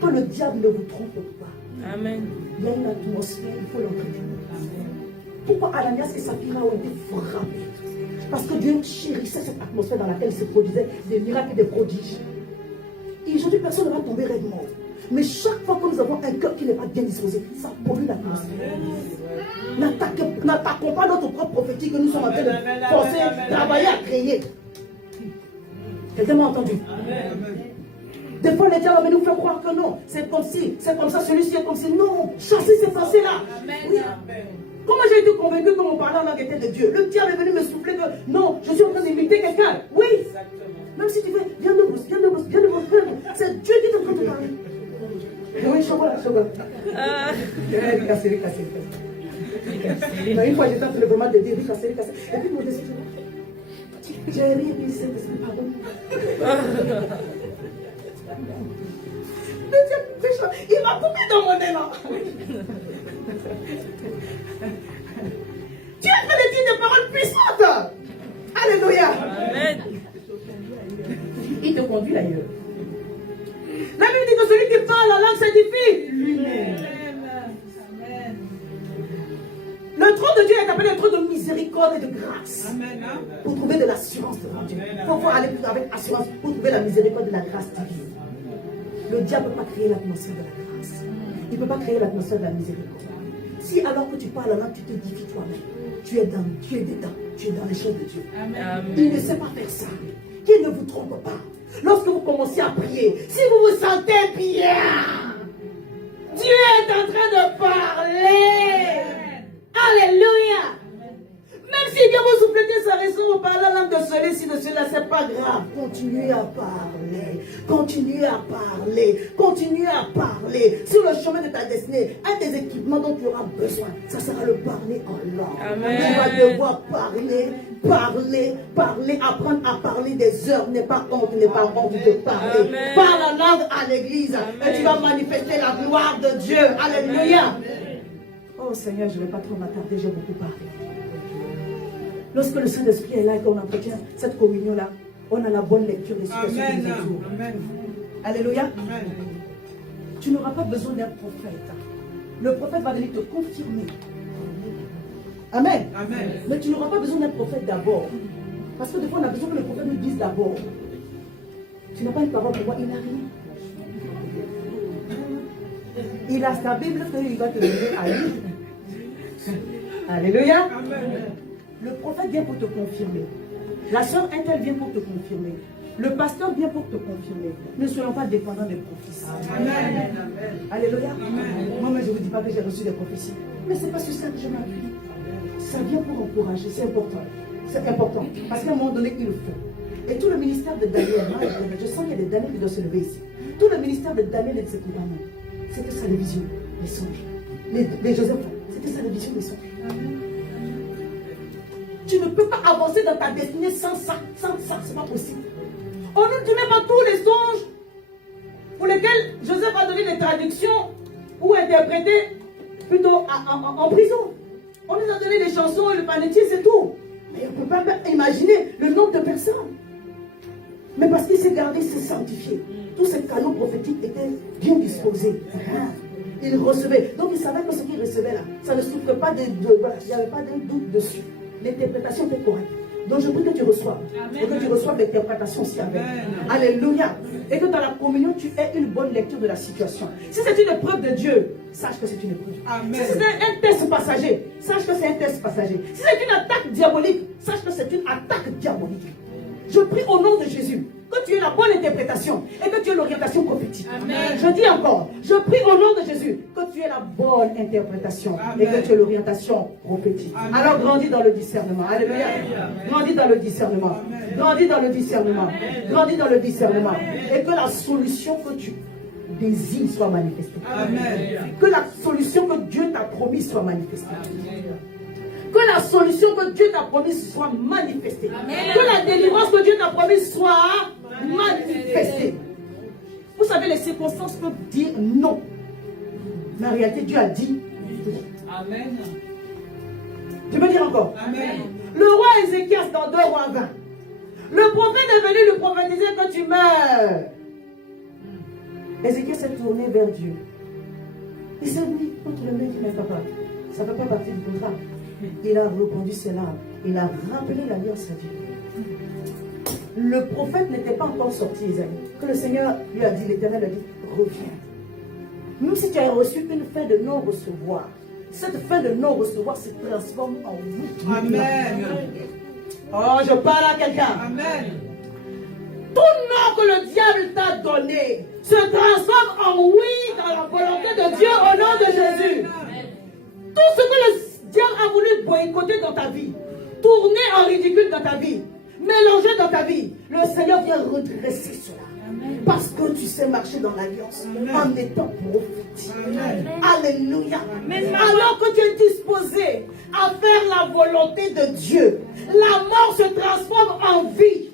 Que le diable ne vous trompe pas. Amen. Il y a une atmosphère, il faut l'entretenir. Pourquoi Ananias et Saphira ont été frappés? Parce que Dieu chérissait cette atmosphère dans laquelle se produisaient des miracles et des prodiges. Et aujourd'hui, personne ne va tomber rêvement. Mais chaque fois que nous avons un cœur qui n'est pas bien disposé, ça pollue l'atmosphère. N'attaquons pas notre propre prophétique que nous sommes en train de forcer, travailler à créer. Quelqu'un m'a entendu? Des fois, les diables nous font croire que non, c'est comme si, c'est comme ça, celui-ci est comme si. Non, chassez ces pensées-là. Oui. Comment j'ai été convaincu que mon parlant en langue était de Dieu? Le diable est venu me souffler que non, je suis en train d'imiter quelqu'un. Oui. Même si tu fais, viens de Bruce, viens de Bruce, viens de Bruce, c'est Dieu qui est en train de parler. Oui, chocolat. Ricassé. Une fois, j'étais en train de vraiment de dire ricassé. Et puis, mon esprit, j'ai ri, mais c'est pardon. Il m'a coupé dans mon élan. Tu es en train de dire des paroles puissantes. Alléluia. Amen. Il te conduit ailleurs. La Bible dit que celui qui parle la langue s'édifie lui-même. Le trône de Dieu est appelé le trône de miséricorde et de grâce. Amen. Pour trouver de l'assurance devant Dieu. Il faut aller avec assurance pour trouver la miséricorde de la grâce divine. Le diable ne peut pas créer l'atmosphère de la grâce. Il ne peut pas créer l'atmosphère de la miséricorde. Si alors que tu parles la langue, tu t'édifies toi-même, tu es dedans, tu es dans les choses de Dieu. Amen. Il ne sait pas faire ça. Qu'il ne vous trompe pas. Lorsque vous commencez à prier, si vous vous sentez bien, Dieu est en train de parler. Alléluia. Même si Dieu vous souffle sa raison, vous parlez la langue de celui-ci, de celui-là, c'est pas grave. Continuez à parler. Continuez à parler. Continuez à parler. Sur le chemin de ta destinée, un des équipements dont tu auras besoin, ça sera le parler en langue. Amen. Tu vas devoir parler, apprendre à parler des heures. N'est pas honte de parler. Amen. Parle la langue à l'église. Et tu vas manifester la gloire de Dieu. Alléluia. Oh Seigneur, je ne vais pas trop m'attarder, j'ai beaucoup parlé. Lorsque le Saint-Esprit est là et qu'on entretient cette communion-là, on a la bonne lecture des situations qui nous entourent. Alléluia. Amen. Tu n'auras pas besoin d'un prophète. Le prophète va venir te confirmer. Amen. Amen. Mais tu n'auras pas besoin d'un prophète d'abord. Parce que des fois, on a besoin que le prophète nous dise d'abord. Tu n'as pas une parole pour moi, il n'a rien. Il a sa Bible qu'il va te donner à lire. Alléluia. Amen. Le prophète vient pour te confirmer. La sœur Intel vient pour te confirmer. Le pasteur vient pour te confirmer. Ne soyons pas dépendants des prophéties. Amen. Alléluia. Amen. Moi-même, je ne vous dis pas que j'ai reçu des prophéties. Mais ce n'est pas sur ça que je m'appuie. Ça vient pour encourager. C'est important. C'est important. Parce qu'à un moment donné, il le faut. Et tout le ministère de Daniel, je sens qu'il y a des Daniel qui doivent se lever ici. Tout le ministère de Daniel et de ses compagnons, c'était ça les visions, les songes. Les Joseph, c'était ça les visions, les songes. Tu ne peux pas avancer dans ta destinée sans ça. Sans ça, ce n'est pas possible. On ne te met pas tous les songes pour lesquels Joseph a donné des traductions ou interprété plutôt en prison. On nous a donné des chansons et le panetier, c'est tout. Mais on ne peut pas imaginer le nombre de personnes. Mais parce qu'il s'est gardé, il s'est sanctifié. Tous ces canaux prophétiques étaient bien disposés. Il recevait. Donc il savait que ce qu'il recevait là, ça ne souffrait pas voilà, il n'y avait pas d'un doute dessus. L'interprétation était correcte. Donc je prie que tu reçoives. Et que tu reçoives l'interprétation aussi avec. Alléluia. Et que dans la communion, tu aies une bonne lecture de la situation. Si c'est une épreuve de Dieu, sache que c'est une épreuve. Si c'est un test passager, sache que c'est un test passager. Si c'est une attaque diabolique, sache que c'est une attaque diabolique. Je prie au nom de Jésus que tu aies la bonne interprétation et que tu aies l'orientation prophétique. Amen. Je dis encore, je prie au nom de Jésus que tu aies la bonne interprétation. Amen. Et que tu aies l'orientation prophétique. Amen. Alors grandis dans le discernement. Alléluia. Grandis dans le discernement. Amen. Grandis dans le discernement. Amen. Grandis dans le discernement. Amen. Et que la solution que tu désires soit manifestée. Amen. Que la solution que Dieu t'a promise soit manifestée. Amen. Que la solution que Dieu t'a promise soit manifestée. Amen. Que la délivrance que Dieu t'a promise soit manifestée. Vous savez, les circonstances peuvent dire non. Mais en réalité, Dieu a dit oui. Amen. Tu peux dire encore? Amen. Le roi Ézéchias dans 2 Rois 20. Le prophète est venu lui prophétiser que tu meurs. Ézéchias s'est tourné vers Dieu. Il s'est dit, contre le mec qui n'est pas parti. Ça ne fait pas partie du contrat. Il a reconduit cela. Il a rappelé l'alliance à Dieu. Le prophète n'était pas encore sorti, Isaïe. Que le Seigneur lui a dit, l'Éternel a dit, reviens. Même si tu as reçu une fin de non-recevoir, cette fin de non-recevoir se transforme en oui. Amen. Oh, je parle à quelqu'un. Amen. Tout nom que le diable t'a donné se transforme en oui dans la volonté de Dieu au nom de Jésus. Tout ce que le diable a voulu boycotter dans ta vie, tourner en ridicule dans ta vie, mélanger dans ta vie, le Seigneur vient redresser cela. Amen. Parce que tu sais marcher dans l'alliance en étant prophétique. Alléluia. Amen. Alors que tu es disposé à faire la volonté de Dieu, la mort se transforme en vie.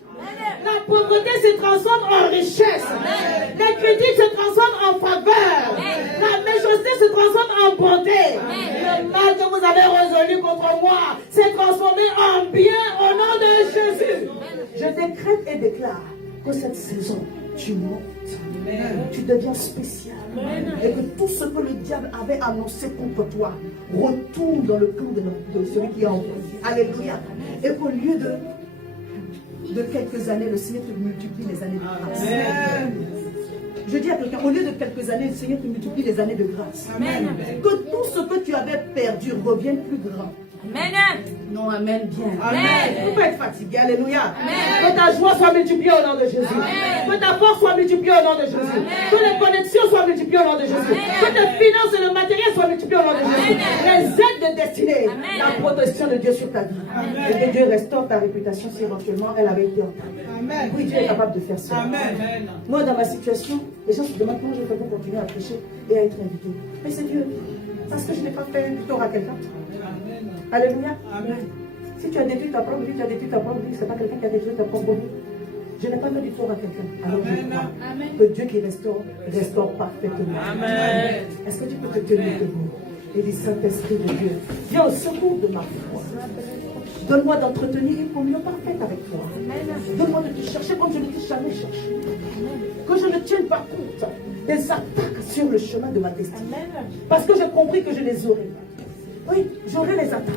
La pauvreté se transforme en richesse. Amen. Les critiques se transforment en faveur. Amen. La méchanceté se transforme en bonté. Amen. Le mal que vous avez résolu contre moi s'est transformé en bien au nom de Jésus. Amen. Je décrète et déclare que cette saison, tu montes. Amen. Tu deviens spécial. Amen. Et que tout ce que le diable avait annoncé contre toi retourne dans le cœur de celui qui a envoyé. Alléluia. Et qu'au lieu de quelques années, le Seigneur te multiplie les années de grâce. Amen. Je dis à quelqu'un, au lieu de quelques années, le Seigneur te multiplie les années de grâce. Amen. Que tout ce que tu avais perdu revienne plus grand. Amen. Non, amen, bien. Amen. Il ne faut pas être fatigué. Alléluia. Amen. Que ta joie soit multipliée au nom de Jésus. Amen. Que ta force soit multipliée au nom de Jésus. Amen. Que les connexions soient multipliées au nom de Jésus. Amen. Que tes finances et le matériel soient multipliés au nom de Jésus. Les aides de destinée. Amen. La protection de Dieu sur ta vie. Amen. Et que Dieu restaure ta réputation si éventuellement elle avait été entamée. Oui, Dieu est capable de faire ça. Amen. Moi, dans ma situation, les gens se demandent comment je fais pour continuer à prêcher et à être invité. Mais c'est Dieu. Parce que je n'ai pas fait du tort à quelqu'un. Alléluia. Amen. Si tu as détruit ta propre vie, tu as détruit ta propre vie, ce n'est pas quelqu'un qui a détruit ta propre vie. Je n'ai pas fait du tort à quelqu'un. Alors je crois que Dieu qui restaure parfaitement. Amen. Est-ce que tu peux te tenir debout et dire, Saint-Esprit de Dieu, viens au secours de ma foi. Donne-moi d'entretenir une communion parfaite avec toi. Donne-moi de te chercher comme je ne t'ai jamais cherché. Que je ne tienne pas compte des attaques sur le chemin de ma destinée. Parce que j'ai compris que je les aurai. Oui, j'aurai les attaques,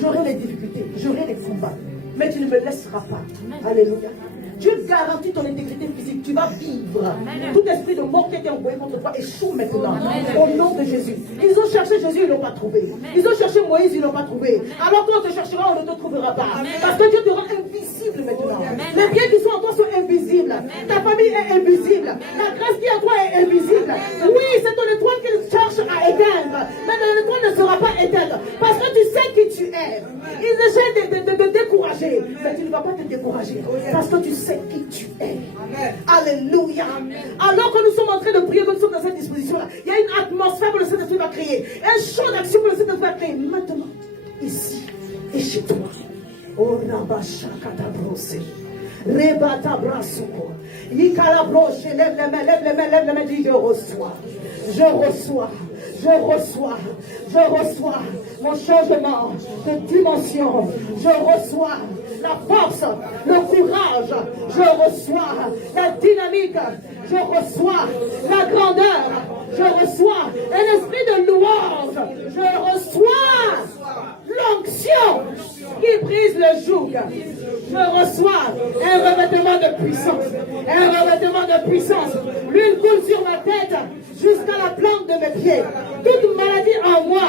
j'aurai les difficultés, j'aurai les combats. Mais tu ne me laisseras pas. Alléluia. Dieu garantit ton intégrité physique. Tu vas vivre. Amen. Tout esprit de mort qui était envoyé contre toi échoue maintenant. Amen. Au nom de Jésus. Ils ont cherché Jésus, ils ne l'ont pas trouvé. Amen. Ils ont cherché Moïse, ils ne l'ont pas trouvé. Amen. Alors quand on te cherchera, on ne te trouvera pas. Amen. Parce que Dieu te rend invisible maintenant. Amen. Les biens qui sont en toi sont invisibles. Amen. Ta famille est invisible. Amen. La grâce qui est en toi est invisible. Amen. Oui, c'est ton étoile qu'ils cherchent à éteindre. Mais ton étoile ne sera pas éteinte. Parce que tu sais qui tu es. Ils essaient de te décourager. Mais tu ne vas pas te décourager. Parce que tu sais qui tu es. Amen. Alléluia. Amen. Alors que nous sommes en train de prier, que nous sommes dans cette disposition-là, il y a une atmosphère que le Saint-Esprit va créer. Un champ d'action que le Saint-Esprit va créer. Maintenant, ici et chez toi. Oh, Rabashakatabrose. Rebatabrasuko. Yikalabroche. Lève les mains, lève les mains, lève les mains. Dis, je reçois. Je reçois. Je reçois, je reçois mon changement de dimension. Je reçois la force, le courage. Je reçois la dynamique. Je reçois la grandeur. Je reçois un esprit de louange. Je reçois l'onction qui brise le joug. Je reçois un revêtement de puissance. Un revêtement de puissance. L'huile coule sur ma tête jusqu'à la plante de mes pieds. Toute maladie en moi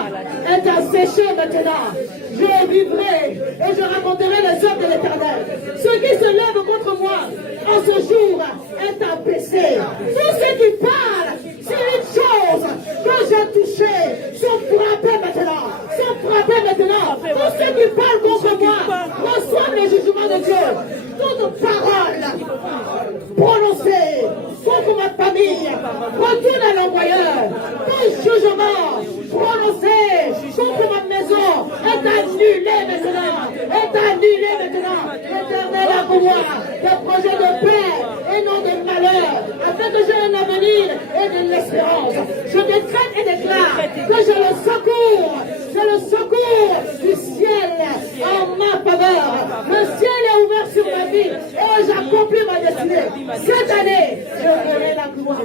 est asséchée maintenant. Je vivrai et je raconterai les œuvres de l'Éternel. Ce qui se lève contre moi en ce jour est abaissé. Tous ceux qui parlent sur une chose que j'ai touchée sont frappés maintenant. Sont frappés maintenant. Tous ceux qui parlent contre moi reçoivent le jugement de Dieu. Toute parole prononcée contre ma famille retourne à l'envoyeur. Tout jugement prononcé contre ma maison est annulé maintenant. Est annulé maintenant. L'Éternel a pour moi des projets de paix et non de malheur, afin que j'ai un avenir et de l'espérance. Je décrète et déclare que j'ai le secours du ciel en ma faveur. Le ciel est ouvert sur ma vie et j'accomplis ma destinée. Cette année, je verrai la gloire.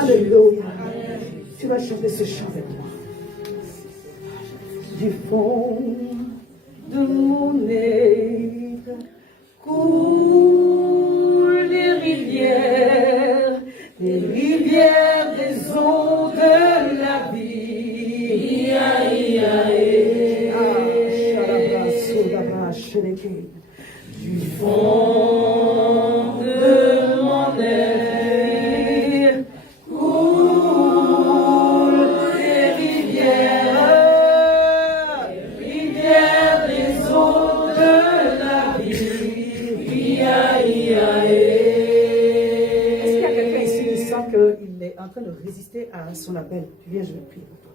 Alléluia. Tu vas chanter ce chant avec moi. Du fond de mon être coulent les rivières des eaux de la vie. Du fond de mon être coulent les rivières des eaux de la vie. Est-ce qu'il y a quelqu'un ici qui sent qu'il est en train de résister à son appel? Tu viens, je le prie pour toi.